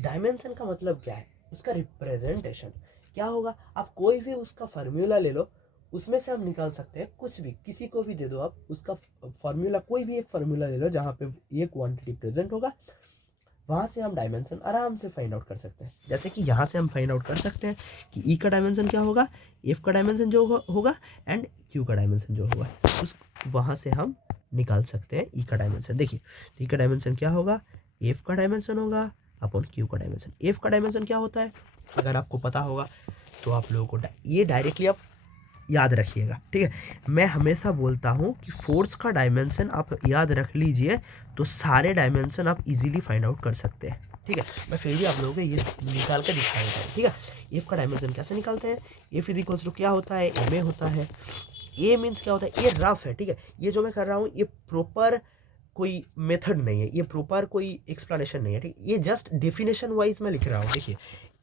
डायमेंशन का मतलब क्या है, उसका रिप्रेजेंटेशन क्या होगा। आप कोई भी उसका फार्मूला ले लो, उसमें से हम निकाल सकते हैं कुछ भी, किसी को भी दे दो आप उसका फार्मूला, कोई भी एक फार्मूला ले लो जहाँ पे ये क्वांटिटी प्रेजेंट होगा, वहाँ से हम डायमेंशन आराम से फाइंड आउट कर सकते हैं। जैसे कि यहाँ से हम फाइंड आउट कर सकते हैं कि ई का डायमेंशन क्या होगा, एफ का डायमेंशन जो होगा एंड क्यू का डायमेंशन जो होगा, उस वहाँ से हम निकाल सकते हैं ई का डायमेंशन। देखिए, ई का डायमेंशन क्या होगा, एफ का डायमेंशन होगा अपॉन क्यू का डायमेंशन। एफ का डायमेंशन क्या होता है, अगर आपको पता होगा तो आप लोगों को ये डायरेक्टली आप याद रखिएगा। ठीक है, मैं हमेशा बोलता हूँ कि फोर्स का डायमेंशन आप याद रख लीजिए, तो सारे डायमेंशन आप इजीली फाइंड आउट कर सकते हैं। ठीक है, मैं फिर भी आप लोगों को ये निकाल के दिखा देता हूँ। ठीक है, एफ का डायमेंशन कैसे निकालते हैं, एफ इज इक्वल्स टू क्या होता है, एम ए होता है। ए मीन्स क्या होता है, ये रफ है। ठीक है, ये जो मैं कर रहा हूँ ये प्रॉपर कोई मेथड नहीं है, ये प्रॉपर कोई एक्सप्लेनेशन नहीं है। ठीक, ये जस्ट डेफिनेशन वाइज मैं लिख रहा हूँ। देखिए,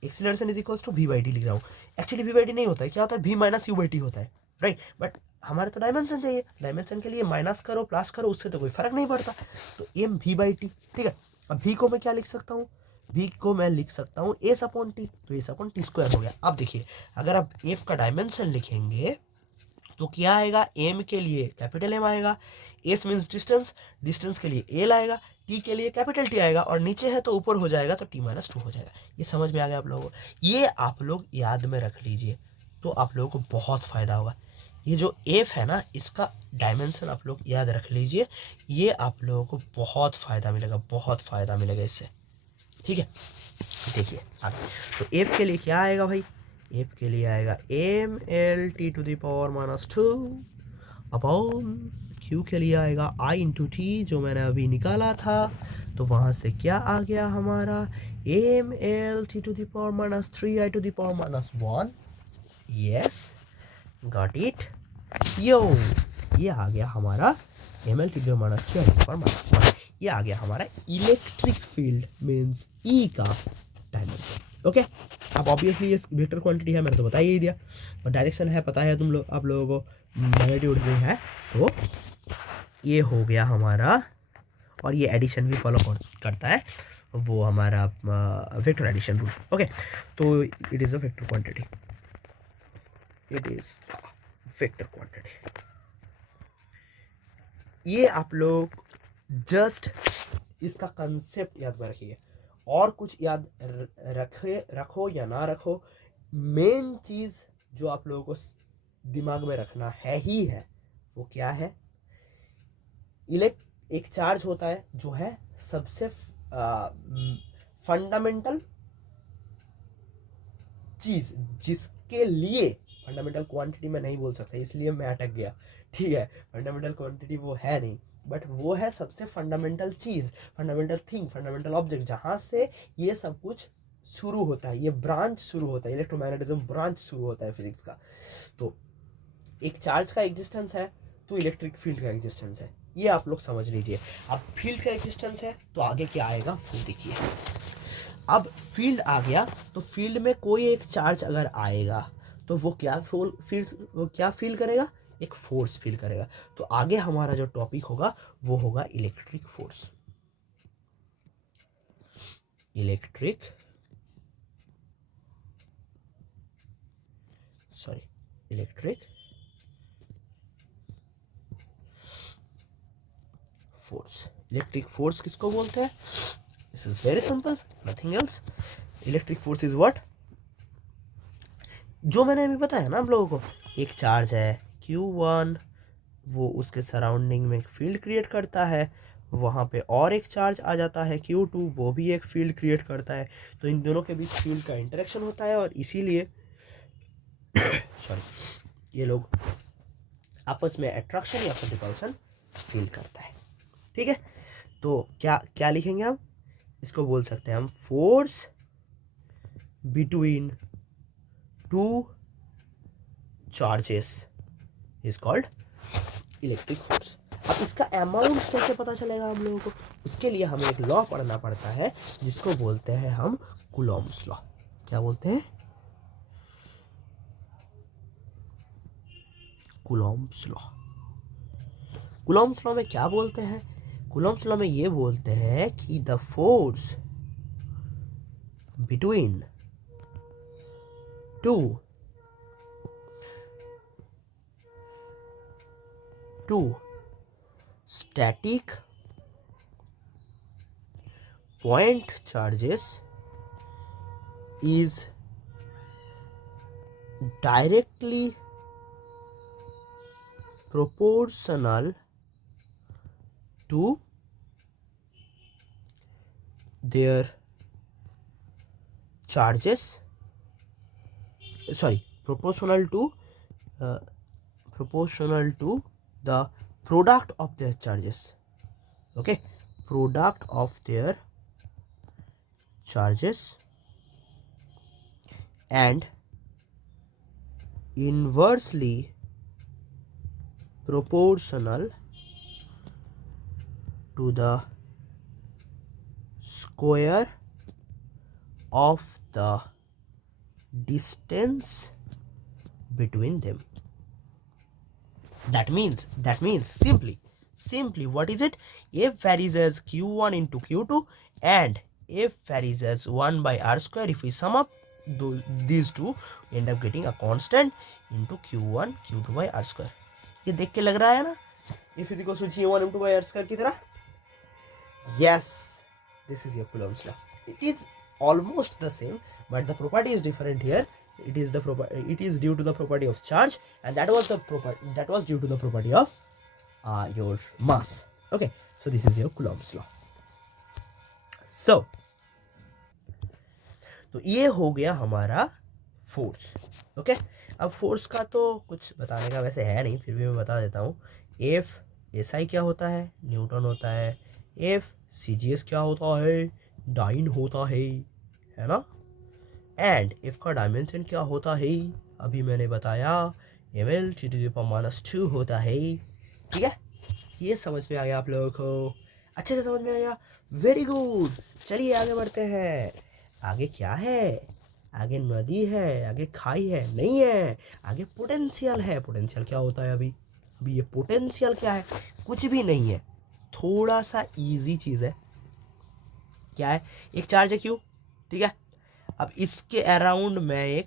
acceleration is equals to V by T लिख रहा हूँ। एक्चुअली वी बाई टी नहीं होता है, क्या होता है, V minus U by T होता है, राइट। बट हमारे तो डायमेंशन चाहिए, डायमेंशन के लिए माइनस करो प्लस करो उससे तो कोई फर्क नहीं पड़ता, तो एम वी बाई टी। ठीक है, अब वी को मैं क्या लिख सकता हूँ, वी को मैं लिख सकता हूँ एस अपॉन टी, तो एस अपॉन टी स्क्वायर हो गया। अब देखिए, अगर आप एफ का डायमेंशन लिखेंगे तो क्या आएगा, एम के लिए कैपिटल एम आएगा, एस मीन्स डिस्टेंस, डिस्टेंस के लिए एल आएगा, टी के लिए कैपिटल टी आएगा, और नीचे है तो ऊपर हो जाएगा तो टी माइनस टू हो जाएगा। ये समझ में आ गया आप लोगों को, ये आप लोग याद में रख लीजिए तो आप लोगों को बहुत फ़ायदा होगा। ये जो एफ है ना, इसका डायमेंशन आप लोग याद रख लीजिए, ये आप लोगों को बहुत फ़ायदा मिलेगा, बहुत फ़ायदा मिलेगा इससे। ठीक है, देखिए आगे, तो एफ के लिए क्या आएगा भाई, एफ के लिए आएगा M L T to the power minus two upon Q के लिए आएगा आई इंटू टी, जो मैंने अभी निकाला था। तो वहाँ से क्या आ गया हमारा, M L T to the power minus three I to the power minus one. Yes, got it. Yo, ये आ गया हमारा M L T to the minus three I to the power minus one. ये आ गया हमारा electric field means E का डायमेंशन। ओके, अब ऑब्वियसली ये वेक्टर क्वांटिटी है, मैंने तो बता ही दिया, और डायरेक्शन है पता है तुम लोग, आप लोगों को मैग्नीट्यूड भी है। तो ये हो गया हमारा, और ये एडिशन भी फॉलो करता है, वो हमारा वेक्टर एडिशन रूल। ओके, तो it is a vector quantity, it is vector quantity. ये आप लोग जस्ट इसका कंसेप्ट याद में रखिए, और कुछ याद रखो या ना रखो, मेन चीज़ जो आप लोगों को दिमाग में रखना है ही है, वो क्या है, एक चार्ज होता है जो है सबसे फंडामेंटल चीज, जिसके लिए फंडामेंटल क्वांटिटी में नहीं बोल सकता इसलिए मैं अटक गया, ठीक है, फंडामेंटल क्वांटिटी वो है नहीं, बट वो है सबसे फंडामेंटल चीज, फंडामेंटल थिंग, फंडामेंटल ऑब्जेक्ट, जहां से ये सब कुछ शुरू होता है, ये ब्रांच शुरू होता है, इलेक्ट्रोमैग्नेटिज्म ब्रांच शुरू होता है फिजिक्स का। तो एक चार्ज का एग्जिस्टेंस है तो इलेक्ट्रिक फील्ड का एग्जिस्टेंस है, ये आप लोग समझ लीजिए। अब फील्ड का एग्जिस्टेंस है तो आगे क्या आएगा वो देखिए। अब फील्ड आ गया तो फील्ड में कोई एक चार्ज अगर आएगा तो वो क्या फील करेगा, एक फोर्स फील करेगा। तो आगे हमारा जो टॉपिक होगा वो होगा electric force, electric force. Electric force किसको बोलते हैं? This is very simple, nothing else. Electric force is what, जो मैंने अभी बताया ना हम लोगों को, एक चार्ज है Q1, वो उसके सराउंडिंग में एक फील्ड क्रिएट करता है, वहाँ पे और एक चार्ज आ जाता है Q2, वो भी एक फील्ड क्रिएट करता है, तो इन दोनों के बीच फील्ड का इंटरेक्शन होता है और इसीलिए सॉरी ये लोग आपस में अट्रैक्शन या फिर रिपल्शन फील करता है, ठीक है। तो क्या क्या लिखेंगे हम, इसको बोल सकते हैं हम force between two charges is called electric force. अब इसका अमाउंट कैसे पता चलेगा हम लोगों को, उसके लिए हमें एक लॉ पढ़ना पड़ता है जिसको बोलते हैं हम कूलॉम्स लॉ। क्या बोलते हैं? Coulomb's law. कूलॉम्स लॉ में क्या बोलते हैं? कूलॉम्स लॉ में ये बोलते हैं कि the force between two static point charges is directly proportional to their charges, proportional to the product of their charges, okay, product of their charges and inversely proportional to the square of the distance between them. That means simply what is it? F varies as Q1 into Q2 and F varies as 1 by R square. If we sum up these two, we end up getting a constant into Q1 Q2 by R square. ये देख के लग रहा है ना F is equals to G1 into by R square की तरह? Yes, this is your Coulomb's law. It is almost the same, but the property is different here. It is due to the property of charge, and that was due to the property of your mass. Okay, so this is your Coulomb's law. So तो ये हो गया हमारा force. Okay, अब force का तो कुछ बताने का वैसे है नहीं, फिर भी मैं बता देता हूँ। एफ एसआई क्या होता है? न्यूटन होता है। एफ सीजीएस क्या होता है? डाइन होता है ना। एंड एफ का डायमेंशन क्या होता है? अभी मैंने बताया ml⁻² होता है, ठीक है। ये समझ में आ गया आप लोगों को? अच्छे से समझ में आया? Very good. चलिए आगे बढ़ते हैं। आगे क्या है? आगे नदी है, आगे खाई है? नहीं है, आगे पोटेंशियल है। पोटेंशियल क्या होता है? अभी ये पोटेंशियल क्या है? कुछ भी नहीं है, थोड़ा सा इजी चीज़ है। क्या है? एक चार्ज है क्यू, ठीक है। अब इसके अराउंड मैं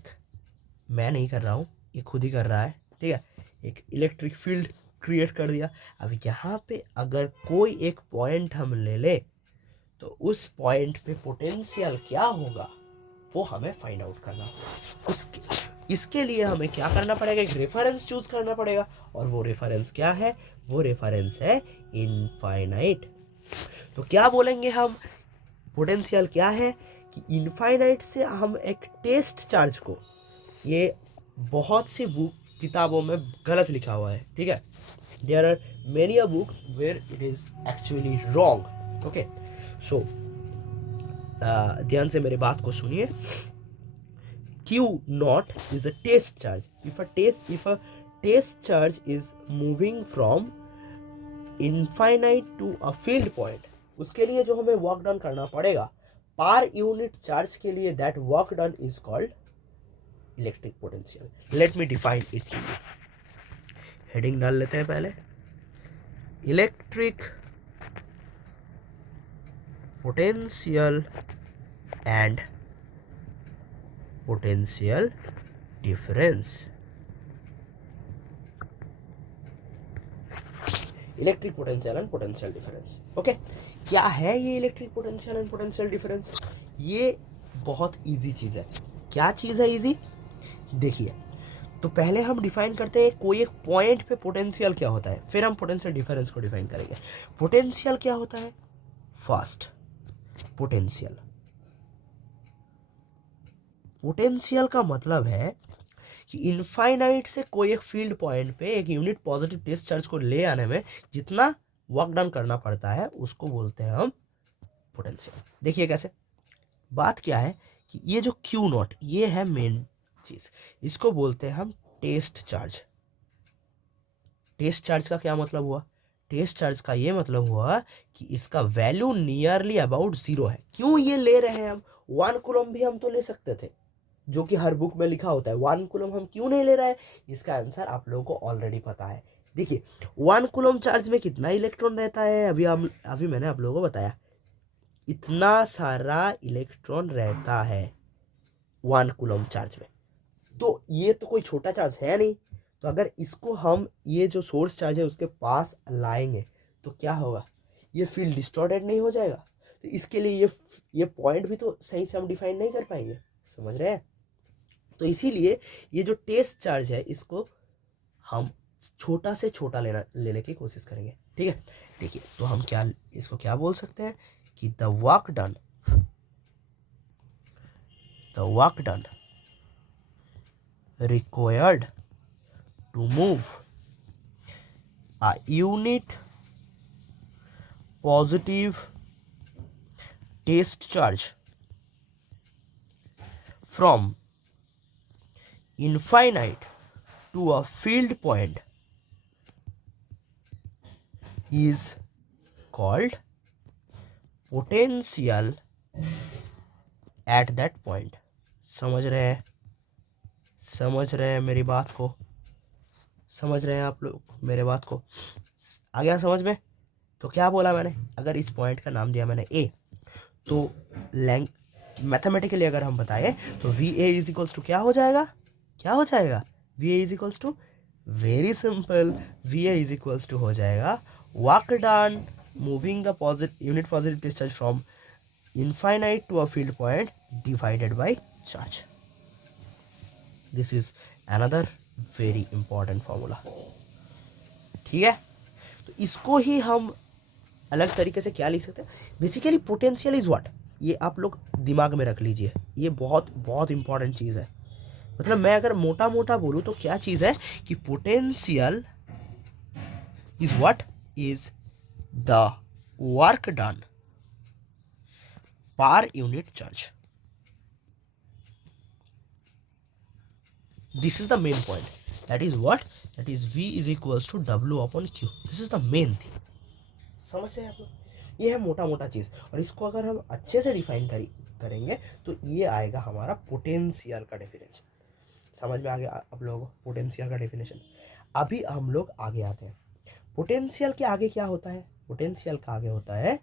नहीं कर रहा हूँ, ये खुद ही कर रहा है, ठीक है। एक इलेक्ट्रिक फील्ड क्रिएट कर दिया। अब यहाँ पे अगर कोई एक पॉइंट हम ले ले तो उस पॉइंट पे पोटेंशियल क्या होगा वो हमें फाइंड आउट करना होगा। इसके लिए हमें क्या करना पड़ेगा, एक रेफरेंस चूज करना पड़ेगा, और वो रेफरेंस क्या है, वो रेफरेंस है इनफाइनाइट। तो क्या बोलेंगे हम, पोटेंशियल क्या है कि इनफाइनाइट से हम एक टेस्ट चार्ज को, ये बहुत सी बुक किताबों में गलत लिखा हुआ है, ठीक है, there are many a books where it is actually wrong. Okay, so ध्यान से मेरी बात को सुनिए। Q naught is a test charge. If a test charge is moving from infinite to a field point, उसके लिए जो हमें वर्क डन करना पड़ेगा पर यूनिट चार्ज के लिए, that work done is called electric potential. Let me define it. Heading डाल लेते हैं पहले, electric potential and potential difference. Electric potential and potential difference. Okay, क्या है ये electric potential and potential difference? ये बहुत इजी चीज़ है। क्या चीज़ है इजी? देखिए, तो पहले हम डिफाइन करते हैं कोई एक पॉइंट पे पोटेंशियल क्या होता है, फिर हम पोटेंशियल डिफरेंस को डिफाइन करेंगे। पोटेंशियल क्या होता है? फर्स्ट, पोटेंशियल, पोटेंशियल का मतलब है कि इनफाइनाइट से कोई एक फील्ड पॉइंट पे एक यूनिट पॉजिटिव टेस्ट चार्ज को ले आने में जितना वर्क डन करना पड़ता है उसको बोलते हैं हम पोटेंशियल। देखिए कैसे, बात क्या है कि ये जो क्यू नॉट, ये है मेन चीज, इसको बोलते हैं हम टेस्ट चार्ज। टेस्ट चार्ज का क्या मतलब हुआ? टेस्ट चार्ज का ये मतलब हुआ कि इसका वैल्यू नियरली अबाउट 0 है। क्यों ये ले रहे हैं हम? 1 कूलम भी हम तो ले सकते थे, जो कि हर बुक में लिखा होता है। 1 कूलम हम क्यों नहीं ले रहे हैं? इसका आंसर आप लोगों को ऑलरेडी पता है। देखिए, 1 कूलम चार्ज में कितना इलेक्ट्रॉन रहता है? अभी मैंने आप लोगों को बताया, इतना सारा इलेक्ट्रॉन रहता है 1 कूलम चार्ज में। तो ये तो कोई छोटा चार्ज है नहीं। तो अगर इसको हम ये जो सोर्स चार्ज है उसके पास लाएंगे तो क्या होगा? ये फील्ड डिस्टॉर्टेड नहीं हो जाएगा? तो इसके लिए ये पॉइंट भी तो सही से हम डिफाइन नहीं कर पाएंगे, समझ रहे हैं? तो इसीलिए ये जो टेस्ट चार्ज है इसको हम छोटा से छोटा लेने की कोशिश करेंगे, ठीक है। देखिए, तो हम इसको क्या बोल सकते हैं कि the work done required to move a unit positive test charge from infinite to a field point is called potential at that point। समझ रहे हैं मेरी बात को? समझ रहे हैं आप लोग मेरे बात को? आ गया समझ में? तो क्या बोला मैंने? अगर इस पॉइंट का नाम दिया मैंने ए, तो मैथमेटिकली अगर हम बताएं तो V A is equals to क्या हो जाएगा? V A is equals to, very simple, V A is equals to हो जाएगा work done moving the unit positive discharge from infinite to a field point divided by charge. This is another very important formula, ठीक है। तो इसको ही हम अलग तरीके से क्या लिख सकते हैं? बेसिकली पोटेंशियल इज व्हाट, ये आप लोग दिमाग में रख लीजिए, ये बहुत बहुत इंपॉर्टेंट चीज़ है। मतलब मैं अगर मोटा मोटा बोलूँ तो क्या चीज़ है कि potential is what is the work done per unit charge. This is the main point. That is what? That is V is equals to W upon Q. This is the main thing. समझ रहे हैं आप लोग? ये है मोटा मोटा चीज़, और इसको अगर हम अच्छे से डिफाइन करेंगे तो ये आएगा हमारा पोटेंशियल का डेफिनेशन। समझ में आ गया आप लोगों को पोटेंशियल का डेफिनेशन? अभी हम लोग आगे आते हैं। पोटेंशियल के आगे क्या होता है? पोटेंशियल का आगे होता है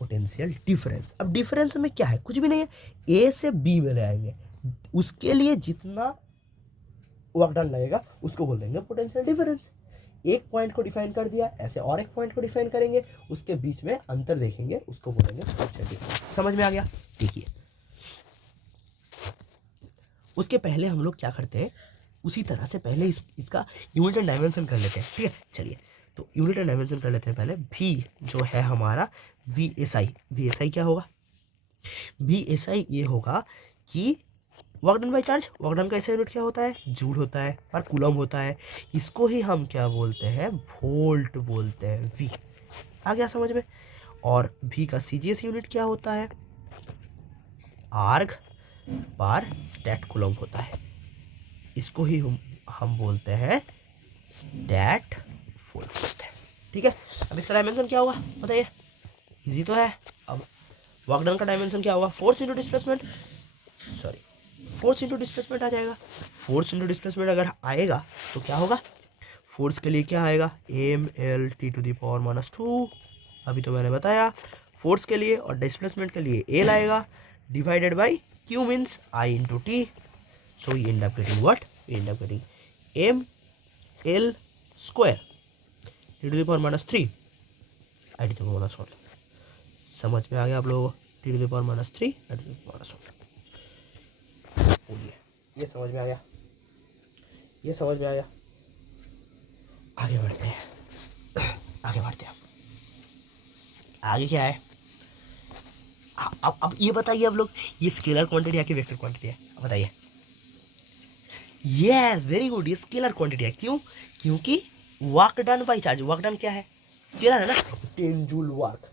पोटेंशियल डिफरेंस। अब डिफरेंस में क्या है? कुछ भी नहीं है, ए से बी में ले आएंगे, उसके लिए जितना वर्क डन लगेगा उसको बोल देंगे पोटेंशियल डिफरेंस। एक पॉइंट को डिफाइन कर दिया, ऐसे और एक पॉइंट को डिफाइन करेंगे, उसके बीच में अंतर देखेंगे, उसको बोलेंगे पोटेंशियल डिफरेंस। समझ में आ गया? देखिए, उसके पहले हम लोग क्या करते हैं, उसी तरह से पहले इसका यूनिट एंड डायमेंशन कर लेते हैं। ठीक है, चलिए तो यूनिट एंड डायमेंशन कर लेते हैं पहले। भी जो है हमारा वी एस आई क्या होगा, वी एस आई ये होगा कि work done by charge. Work done का ऐसा यूनिट क्या होता है, जूल होता है और कूलम होता है। इसको ही हम क्या बोलते हैं, वोल्ट बोलते हैं। वी आ गया समझ में। और वी का सीजीएस यूनिट क्या होता है, आर्ग पर स्टैट कूलम होता है। इसको ही हम बोलते हैं स्टैट वोल्ट बोलते हैं। ठीक है, अब इसका डायमेंशन क्या होगा बताइए, इजी तो है। अब वर्क डन का डायमेंशन क्या होगा, force into displacement, force into displacement आ जाएगा। फोर्स इंटू डिस्प्लेसमेंट अगर आएगा तो क्या होगा, फोर्स के लिए क्या आएगा, M L T to the power -2, अभी तो मैंने बताया फोर्स के लिए। और डिस्प्लेसमेंट के लिए एल आएगा divided by Q means I into T. So we end up getting what, we end up getting M L square T to the power -3 I T to the power -1। समझ में आ गया आप लोगों को, T to the power -3 I T to the power -1। ये समझ में आ गया, ये समझ में आ गया। आगे बढ़ते हैं, आगे बढ़ते हैं। आगे क्या है, अब ये बताइए आप लोग, ये स्केलर क्वांटिटी है कि वेक्टर क्वांटिटी है, बताइए। यस वेरी गुड, ये स्केलर क्वांटिटी है। क्यों, क्योंकि work done by charge, work done क्या है, स्केलर है ना। 10 joule work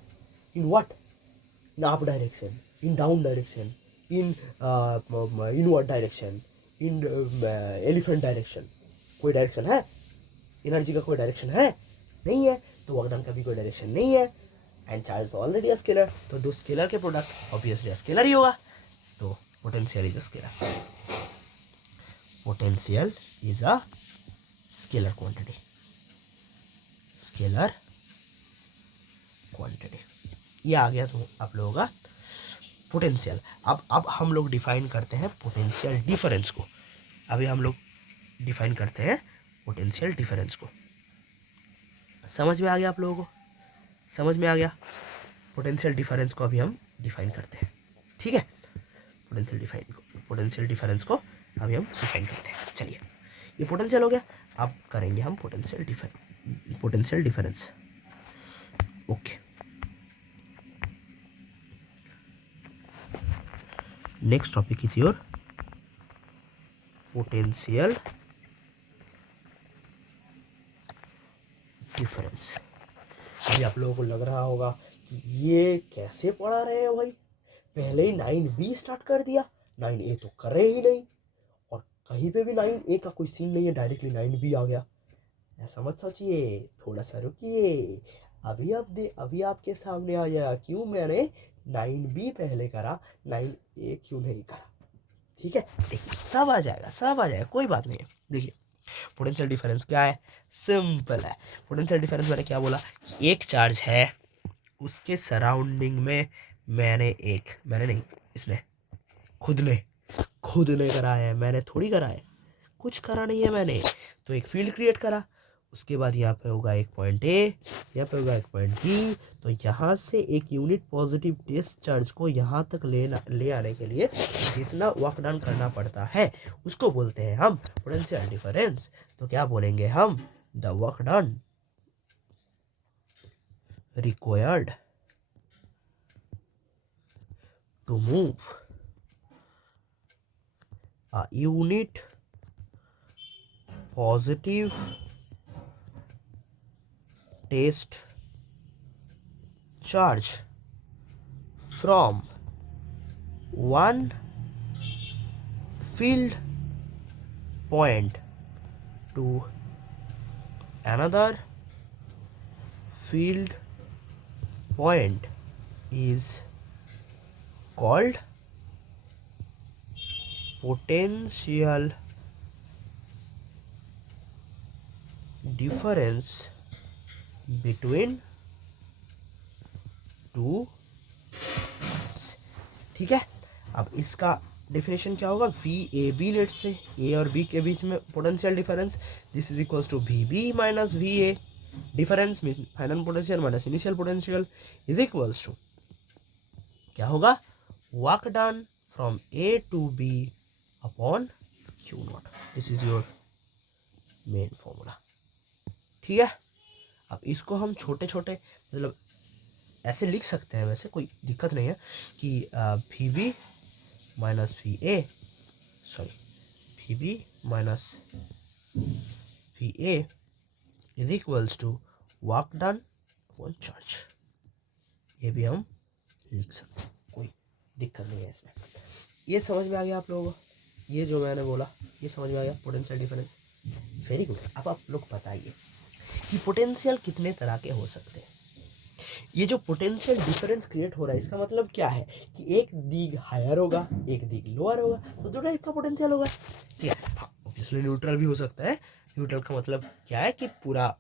in what, in up direction, in down direction, in inward direction, in elephant direction. कोई डायरेक्शन है, एनर्जी का कोई डायरेक्शन है नहीं है, तो वर्क डन का भी कोई डायरेक्शन नहीं है। एंड चार्ज ऑलरेडी स्केलर, तो दो स्केलर के प्रोडक्ट ऑब्वियसली स्केलर ही होगा। तो potential is a scalar, potential is a scalar quantity, scalar quantity. ये आ गया तो आप लोगों का पोटेंशियल। अब हम लोग डिफाइन करते हैं पोटेंशियल डिफरेंस को। अभी हम लोग डिफाइन करते हैं पोटेंशियल डिफरेंस को। समझ में आ गया आप लोगों को, समझ में आ गया। पोटेंशियल डिफरेंस को अभी हम डिफाइन करते हैं। ठीक है, पोटेंशियल डिफरेंस को अभी हम डिफाइन करते हैं। चलिए, ये पोटेंशियल हो गया, अब करेंगे हम potential difference. Okay, next topic is your potential difference. अभी आप लोगों को लग रहा होगा कि ये कैसे पढ़ा रहे हैं भाई, पहले ही 9B स्टार्ट कर दिया, 9A तो करे ही नहीं, और कहीं पे भी 9A का कोई सीन नहीं है, डायरेक्टली 9B आ गया। ऐसा मत सोचिए, थोड़ा सा रुकिए, अभी आपके सामने आ जाएगा क्यों मैंने 9B पहले करा, 9A क्यों नहीं करा। ठीक है, देखिए सब आ जाएगा, कोई बात नहीं है। देखिए पोटेंशियल डिफरेंस क्या है, सिंपल है। पोटेंशियल डिफरेंस मैंने क्या बोला, एक चार्ज है, उसके सराउंडिंग में मैंने नहीं, इसने खुद ने करा है, मैंने थोड़ी करा है, कुछ करा नहीं है मैंने। तो एक फील्ड क्रिएट करा, उसके बाद यहाँ पे होगा एक पॉइंट ए, यहाँ पे होगा एक पॉइंट बी। तो यहाँ से एक यूनिट पॉजिटिव डिस्चार्ज को यहाँ तक ले आने के लिए जितना वर्क डन करना पड़ता है उसको बोलते हैं हम पोटेंशियल डिफरेंस। तो क्या बोलेंगे हम, the work done required to move a unit positive test charge from one field point to another field point is called potential difference between two। ठीक है, अब इसका डेफिनेशन क्या होगा, वी ए बी, लेट से ए और बी के बीच में potential difference, this is equals to V B minus V A. Difference means final potential minus initial potential is equals to क्या होगा, work done from A to B upon Q not. This is your main formula. ठीक है, अब इसको हम छोटे छोटे मतलब ऐसे लिख सकते हैं, वैसे कोई दिक्कत नहीं है कि V B minus V A, sorry V B minus V A is equals to work done upon charge. ये भी हम लिख सकते हैं, कोई दिक्कत नहीं है इसमें। ये समझ में आ गया आप लोगों को? ये जो मैंने बोला ये समझ में आ गया, पोटेंशियल डिफरेंस। Very good. अब आप लोग बताइए कि पोटेंशियल कितने तरह के हो सकते हैं। ये जो पोटेंशियल डिफरेंस क्रिएट हो रहा है इसका मतलब क्या है कि एक दिग हायर होगा, एक दिग लोअर होगा, तो दो टाइप का पोटेंशियल होगा। ठीक है, ऑब्वियसली न्यूट्रल भी हो सकता है। न्यूट्रल का मतलब क्या है कि पूरा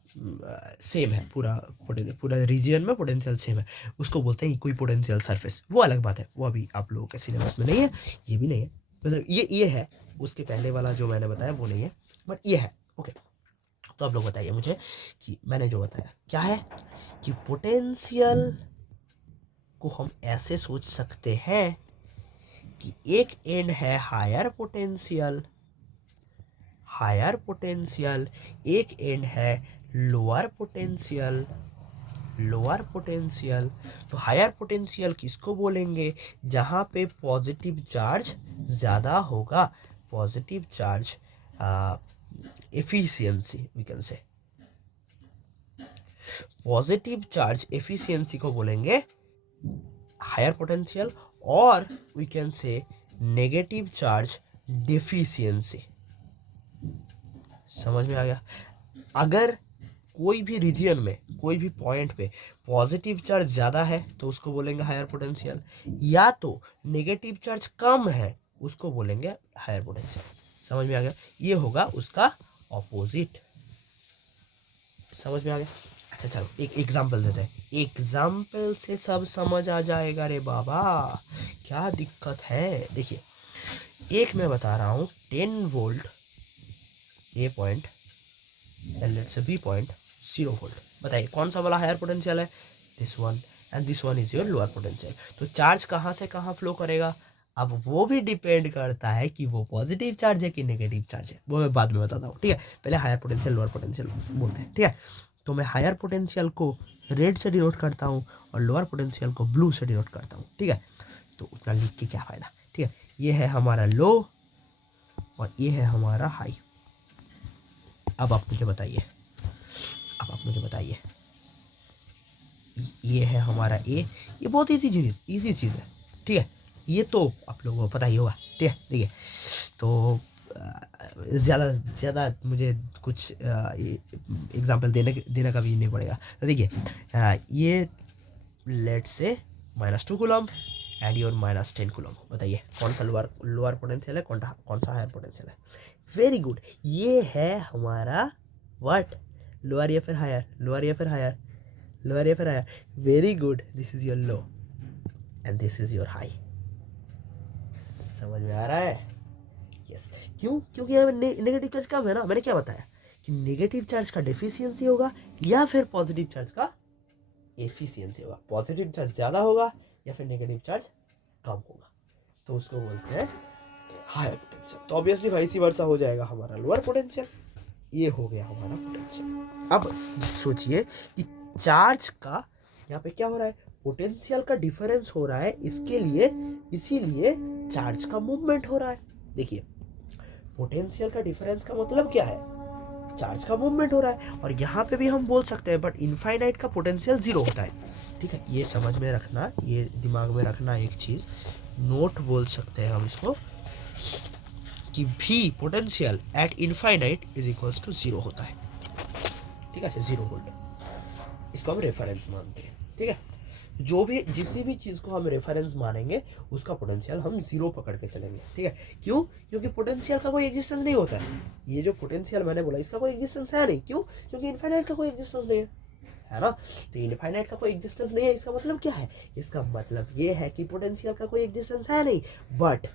सेम है, पूरा रीजियन में पोटेंशियल सेम है, उसको बोलते हैं इक्वी पोटेंशियल सरफेस। वो अलग बात है, वो अभी आप लोगों के सिलेबस में नहीं है, ये भी नहीं है, मतलब ये है, उसके पहले वाला जो मैंने बताया वो नहीं है, बट ये है। ओके, तो आप लोग बताइए मुझे कि मैंने जो बताया क्या है कि पोटेंशियल को हम ऐसे सोच सकते हैं कि एक एंड है हायर पोटेंशियल, एक एंड है लोअर पोटेंशियल, तो हायर पोटेंशियल किसको बोलेंगे? जहाँ पे पॉजिटिव चार्ज ज़्यादा होगा, positive charge efficiency, we can say positive charge efficiency को बोलेंगे हायर पोटेंशियल, और we can say negative charge deficiency. समझ में आ गया? अगर कोई भी रीजन में, कोई भी पॉइंट पे पॉजिटिव चार्ज ज़्यादा है तो उसको बोलेंगे हायर पोटेंशियल, या तो नेगेटिव चार्ज कम है उसको बोलेंगे हायर पोटेंशियल। समझ में आ गया? ये होगा उसका ऑपोजिट। समझ में आ गया? अच्छा चलो एक एग्जाम्पल देते हैं, एग्जाम्पल से सब समझ आ जाएगा रे बाबा, क्या दिक्कत है। देखिए एक मैं बता रहा हूँ 10 volt A point and let's say B point 0 volt. बताइए कौन सा वाला हायर पोटेंशियल है? This one, and this one is your lower potential. तो चार्ज कहाँ से कहाँ फ्लो करेगा? अब वो भी डिपेंड करता है कि वो पॉजिटिव चार्ज है कि नेगेटिव चार्ज है, वो मैं बाद में बताता हूँ। ठीक है, पहले हायर पोटेंशियल लोअर पोटेंशियल बोलते हैं। ठीक है, तो मैं हायर पोटेंशियल को रेड से डिनोट करता हूँ और लोअर पोटेंशियल को ब्लू से डिनोट करता हूँ। ठीक है, तो उतना लिख के क्या फ़ायदा। ठीक है, ये है हमारा लो और ये है हमारा हाई। अब आप मुझे बताइए, ये है हमारा ए, ये बहुत इजी चीज़ है। ठीक है, ये तो आप लोगों को पता ही होगा। ठीक है, देखिए तो ज़्यादा मुझे कुछ एग्जांपल देने का भी नहीं पड़ेगा। तो देखिए ये let's say -2 coulomb and your -10 coulomb. बताइए कौन सा लोअर पोटेंशियल है, कौन सा हायर पोटेंशियल है? वेरी गुड, ये है हमारा व्हाट, लोअर या फिर हायर, लोअर या फिर higher, very good, this is your low and this is your high. समझ में आ रहा है? यस, क्यों? क्योंकि यहाँ नेगेटिव चार्ज कम है ना। मैंने क्या बताया कि नेगेटिव चार्ज का डेफिशिएंसी होगा या फिर पॉजिटिव चार्ज का एफिशिएंसी होगा। पॉजिटिव चार्ज ज़्यादा होगा या फिर नेगेटिव चार्ज कम होगा, तो उसको बोलते हैं हायर पोटेंशियल। तो ऑब्वियसली वाइस वर्सा हो जाएगा हमारा लोअर पोटेंशियल। ये हो गया हमारा पोटेंशियल। अब सोचिए कि चार्ज का यहाँ पे क्या हो रहा है, पोटेंशियल का डिफरेंस हो रहा है, इसके लिए इसीलिए चार्ज का मूवमेंट हो रहा है। देखिए पोटेंशियल का डिफरेंस का मतलब क्या है? चार्ज का मूवमेंट हो रहा है, और यहाँ पे भी हम बोल सकते हैं बट इनफाइनाइट का पोटेंशियल 0 होता है। ठीक है, ये समझ में रखना, ये दिमाग में रखना एक चीज़, नोट बोल सकते हैं हम इसको, कि भी potential at infinite is equals to 0 होता है। ठीक है, 0 वोल्ट, इसको हम रेफरेंस मानते हैं। ठीक है, जो भी जिसी भी चीज़ को हम रेफरेंस मानेंगे उसका पोटेंशियल हम 0 पकड़ के चलेंगे। ठीक है, क्यों? क्योंकि पोटेंशियल का कोई एग्जिस्टेंस नहीं होता है। ये जो पोटेंशियल मैंने बोला इसका कोई एग्जिस्टेंस है नहीं। क्यों? क्योंकि इनफाइनाइट का कोई एग्जिस्टेंस नहीं है ना। तो इनफाइनाइट का कोई एग्जिस्टेंस नहीं है, इसका मतलब क्या है? इसका मतलब ये है कि पोटेंशियल का कोई एग्जिस्टेंस है नहीं। बट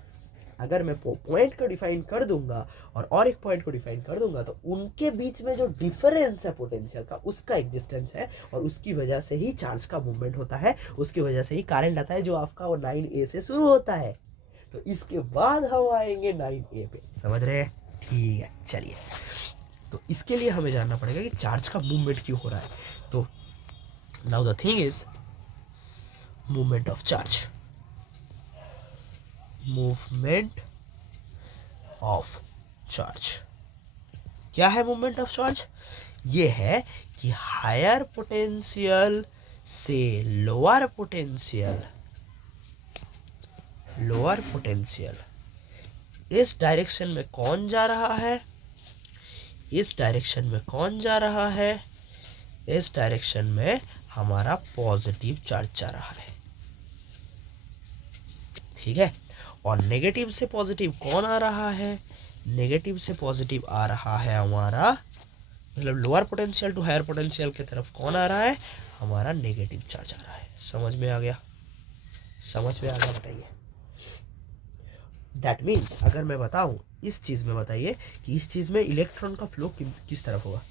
अगर मैं पॉइंट को डिफाइन कर दूंगा और एक पॉइंट को डिफाइन कर दूंगा तो उनके बीच में जो डिफरेंस है पोटेंशियल का, उसका एग्जिस्टेंस है, और उसकी वजह से ही चार्ज का मूवमेंट होता है, उसकी वजह से ही करंट आता है जो आपका वो 9A से शुरू होता है। तो इसके बाद हम आएंगे 9A पे, समझ रहे हैं? ठीक है, चलिए। तो इसके लिए हमें जानना पड़ेगा कि चार्ज का मूवमेंट क्यों हो रहा है। तो now the thing is movement of charge, movement of charge क्या है? मूवमेंट ऑफ चार्ज ये है कि हायर पोटेंशियल से लोअर पोटेंशियल, लोअर पोटेंशियल, इस डायरेक्शन में कौन जा रहा है? इस डायरेक्शन में कौन जा रहा है? इस डायरेक्शन में हमारा पॉजिटिव चार्ज जा रहा है, ठीक है। और नेगेटिव से पॉजिटिव कौन आ रहा है? नेगेटिव से पॉजिटिव आ रहा है हमारा, मतलब lower potential to higher potential की तरफ कौन आ रहा है? हमारा नेगेटिव चार्ज आ रहा है। समझ में आ गया? समझ में आ गया? बताइए। दैट मीन्स अगर मैं बताऊं इस चीज़ में, बताइए कि इस चीज़ में इलेक्ट्रॉन का फ्लो किस तरफ होगा।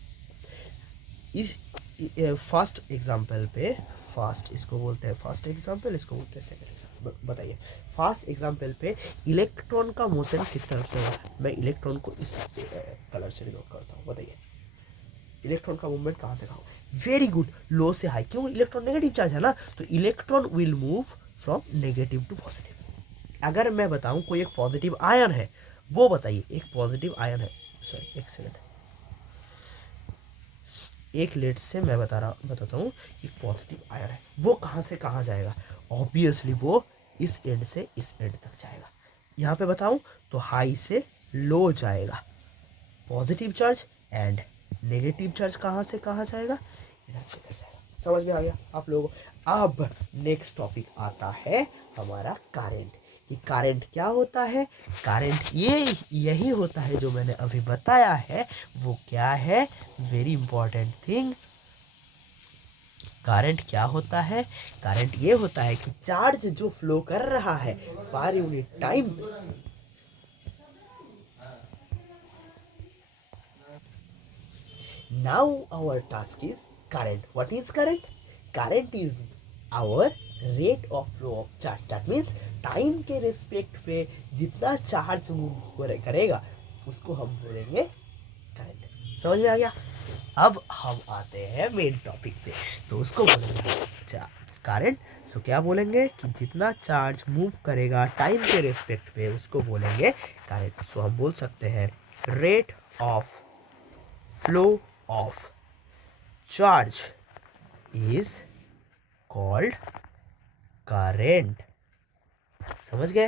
इस फर्स्ट एग्जाम्पल पे, फर्स्ट इसको बोलते हैं फर्स्ट एग्जाम्पल, इसको बोलते हैं सेकंड एग्जाम्पल। बताइए फर्स्ट एग्जाम्पल पे इलेक्ट्रॉन का मोशन किस तरफ से होगा। मैं इलेक्ट्रॉन को इस कलर से डिनोट करता हूँ। बताइए इलेक्ट्रॉन का मूवमेंट कहाँ से कहाँ होगा? वेरी गुड, लो से हाई। क्यों? इलेक्ट्रॉन नेगेटिव चार्ज है ना, तो electron will move from negative to positive. अगर मैं बताऊं कोई एक पॉजिटिव आयन है, वो बताइए एक पॉजिटिव आयन है, सॉरी एक सेकंड, एक लेट से मैं बताता हूँ एक पॉजिटिव आयन है, वो कहाँ से कहाँ जाएगा? ऑब्वियसली वो इस एंड से इस एंड तक जाएगा। यहाँ पे बताऊँ तो हाई से लो जाएगा positive charge, and negative charge कहाँ से कहाँ जाएगा? इधर से इधर जाएगा। समझ में आ गया आप लोगों को? अब नेक्स्ट टॉपिक आता है हमारा करंट, कि करंट क्या होता है। करंट ये यही होता है जो मैंने अभी बताया है। वो क्या है? Very important thing. करंट क्या होता है? करंट ये होता है कि चार्ज जो फ्लो कर रहा है per unit time, now our task is current. What is current? Current is our rate of flow of charge. That means time के रिस्पेक्ट पे जितना चार्ज मूव करेगा उसको हम बोलेंगे करंट। समझ में आ गया? अब हम आते हैं मेन टॉपिक पे, तो उसको बोलेंगे करंट। सो क्या बोलेंगे कि जितना चार्ज मूव करेगा टाइम के रिस्पेक्ट पे उसको बोलेंगे करंट। सो हम बोल सकते हैं rate of flow of charge is called current। समझ गए?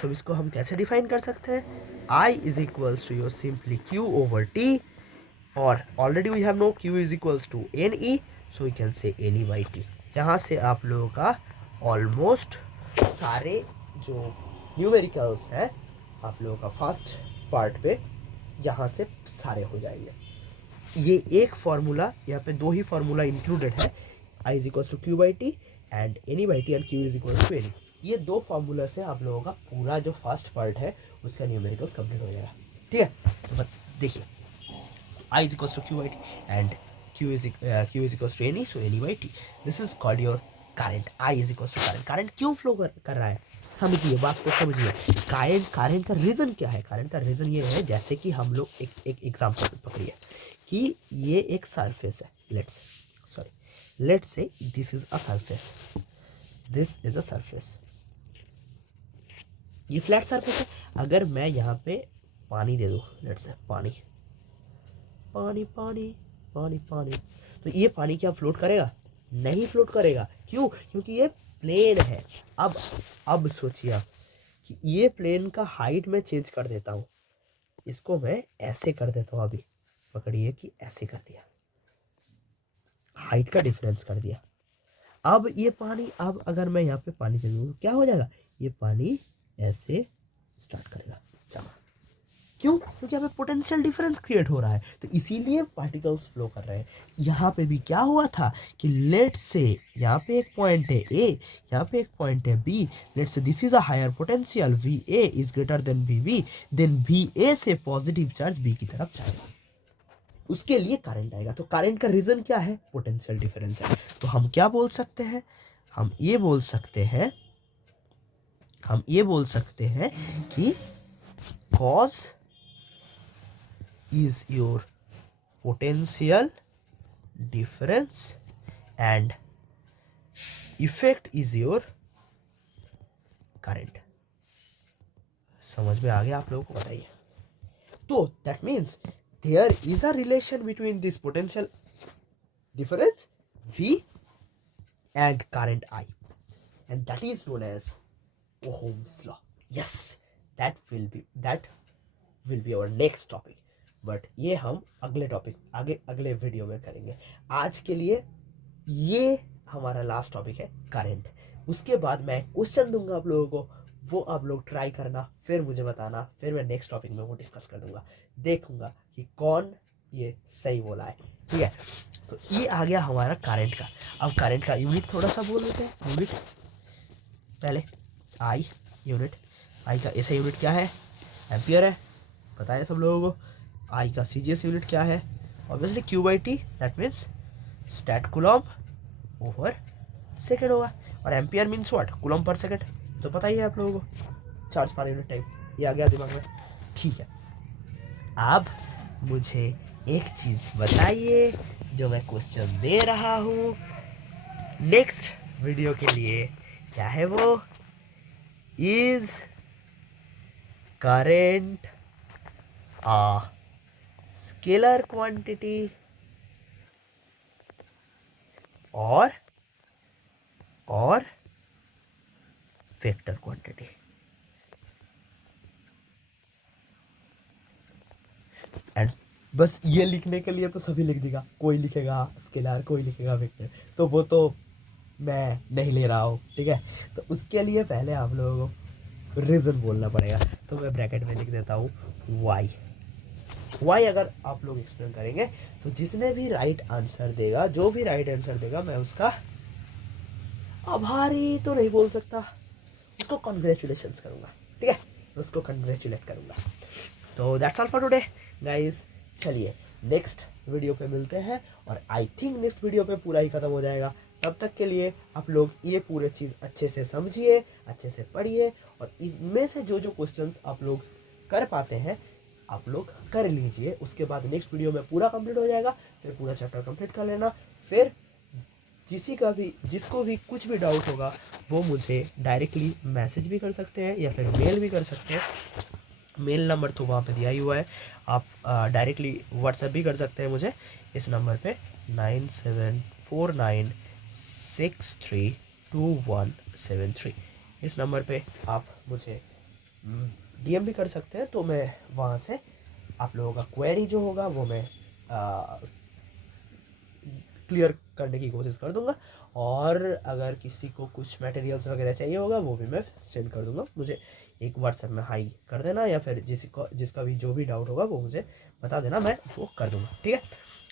सो इसको हम कैसे डिफाइन कर सकते हैं? I is equals to your simply Q over T, और already we have know Q is equals to NE, so we can say NE by T। यहाँ से आप लोगों का ऑलमोस्ट सारे जो न्यूमेरिकल्स हैं आप लोगों का फर्स्ट पार्ट पे यहाँ से सारे हो जाएंगे। ये एक फार्मूला, यहाँ पे दो ही फार्मूला इंक्लूडेड है, I is equals to Q by T and n e by T, and Q is equals to n e. ये दो फार्मूला से आप लोगों का पूरा जो फर्स्ट पार्ट है उसका न्यूमेरिकल्स कंप्लीट हो जाएगा। ठीक है, तो देखिए I is equals to Q by T and Q is equals to n e, so n e by T. This is called your current. I is equals to current. Current क्यों flow कर रहा है? समझिए, बात को समझिए। करंट का रीज़न क्या है? करंट का रीज़न ये है, जैसे कि हम लोग एक एग्जाम्पल पकड़िए कि ये एक सरफेस है, let's say this is a surface, this is a surface, ये फ्लैट सरफेस है। अगर मैं यहाँ पे पानी दे दूँ, लेट्स से पानी पानी पानी पानी पानी, तो ये पानी क्या फ्लोट करेगा? नहीं फ्लोट करेगा। क्यों? क्योंकि ये प्लेन है। अब सोचिए आप कि ये प्लेन का हाइट मैं चेंज कर देता हूँ, इसको मैं ऐसे कर देता हूँ, अभी पकड़िए कि ऐसे कर दिया, हाइट का डिफरेंस कर दिया। अब ये पानी, अब अगर मैं यहाँ पे पानी दे दूँ क्या हो जाएगा? ये पानी ऐसे स्टार्ट करेगा चला। क्यों? क्योंकि यहाँ पे पोटेंशियल डिफरेंस क्रिएट हो रहा है, तो इसीलिए पार्टिकल्स फ्लो कर रहे हैं। यहाँ पे भी क्या हुआ था कि लेट्स से यहाँ पे एक पॉइंट है ए, यहाँ पे एक पॉइंट है B, let's say this is a higher potential, V A is greater than V B, then V A से पॉजिटिव चार्ज बी की तरफ जाएगा, उसके लिए करंट आएगा। तो करंट का रीजन क्या है? पोटेंशियल डिफरेंस है। तो हम क्या बोल सकते हैं? हम ये बोल सकते हैं, हम ये बोल सकते हैं कि cause is your potential difference and effect is your current. समझ में आ गया आप लोगों को? बताइए। तो that means there is a relation between this potential difference V and current I, and that is known as Ohm's law. Yes, that will be our next topic, but ये हम अगले टॉपिक अगले वीडियो में करेंगे। आज के लिए ये हमारा लास्ट टॉपिक है करंट। उसके बाद मैं क्वेश्चन दूंगा आप लोगों को, वो आप लोग ट्राई करना, फिर मुझे बताना, फिर मैं नेक्स्ट टॉपिक में वो डिस्कस कर दूंगा, देखूंगा कि कौन ये सही बोला है। ठीक है, तो ये आ गया हमारा करंट का। अब करंट का यूनिट थोड़ा सा बोल लेते हैं। यूनिट पहले आई यूनिट, आई का ऐसा यूनिट क्या है? एम्पियर है, पता है सब लोगों को। आई का सीजीएस यूनिट क्या है? Obviously Q by T, that means stat coulomb over second होगा। और ampere means what? Coulomb per second, तो पता ही है आप लोगों को, चार्ज पर यूनिट टाइम। ये आ गया दिमाग में? ठीक है, अब मुझे एक चीज़ बताइए जो मैं क्वेश्चन दे रहा हूँ नेक्स्ट वीडियो के लिए, क्या है वो? Is current a scalar quantity or vector quantity? And बस ये लिखने के लिए तो सभी लिख देगा, कोई लिखेगा स्केलर, कोई लिखेगा वेक्टर, तो वो तो मैं नहीं ले रहा हूँ। ठीक है, तो उसके लिए पहले आप लोगों को रीज़न बोलना पड़ेगा, तो मैं ब्रैकेट में लिख देता हूँ वाई अगर आप लोग एक्सप्लेन करेंगे तो जिसने भी राइट आंसर देगा, जो भी राइट आंसर देगा, मैं उसका आभारी तो नहीं बोल सकता, उसको कॉन्ग्रेचुलेशंस करूँगा। ठीक है, उसको कंग्रेचुलेट करूँगा। तो that's all for today guys. चलिए नेक्स्ट वीडियो पे मिलते हैं, और आई थिंक नेक्स्ट वीडियो पे पूरा ही ख़त्म हो जाएगा। तब तक के लिए आप लोग ये पूरे चीज़ अच्छे से समझिए, अच्छे से पढ़िए, और इनमें से जो जो क्वेश्चंस आप लोग कर पाते हैं आप लोग कर लीजिए। उसके बाद नेक्स्ट वीडियो में पूरा कंप्लीट हो जाएगा, फिर पूरा चैप्टर कंप्लीट कर लेना। फिर जिसको भी कुछ भी डाउट होगा वो मुझे डायरेक्टली मैसेज भी कर सकते हैं या फिर मेल भी कर सकते हैं। मेल नंबर तो वहाँ पे दिया ही हुआ है, आप डायरेक्टली व्हाट्सएप भी कर सकते हैं मुझे इस नंबर पे 9749632173। इस नंबर पे आप मुझे डीएम भी कर सकते हैं, तो मैं वहाँ से आप लोगों का क्वेरी जो होगा वो मैं क्लियर करने की कोशिश कर दूंगा। और अगर किसी को कुछ मटेरियल्स वगैरह चाहिए होगा वो भी मैं सेंड कर दूंगा। मुझे एक व्हाट्सएप में हाई कर देना, या फिर जिसका भी जो भी डाउट होगा वो मुझे बता देना, मैं वो कर दूंगा। ठीक है,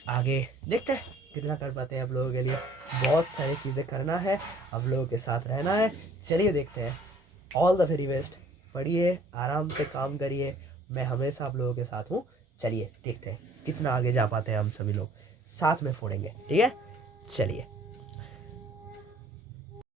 आगे देखते हैं कितना कर पाते हैं आप लोगों के लिए। बहुत सारी चीज़ें करना है, आप लोगों के साथ रहना है। चलिए देखते हैं। All the very best. पढ़िए, आराम से काम करिए, मैं हमेशा आप लोगों के साथ हूँ। चलिए देखते हैं कितना आगे जा पाते हैं हम सभी लोग, साथ में फोड़ेंगे। ठीक है, चलिए।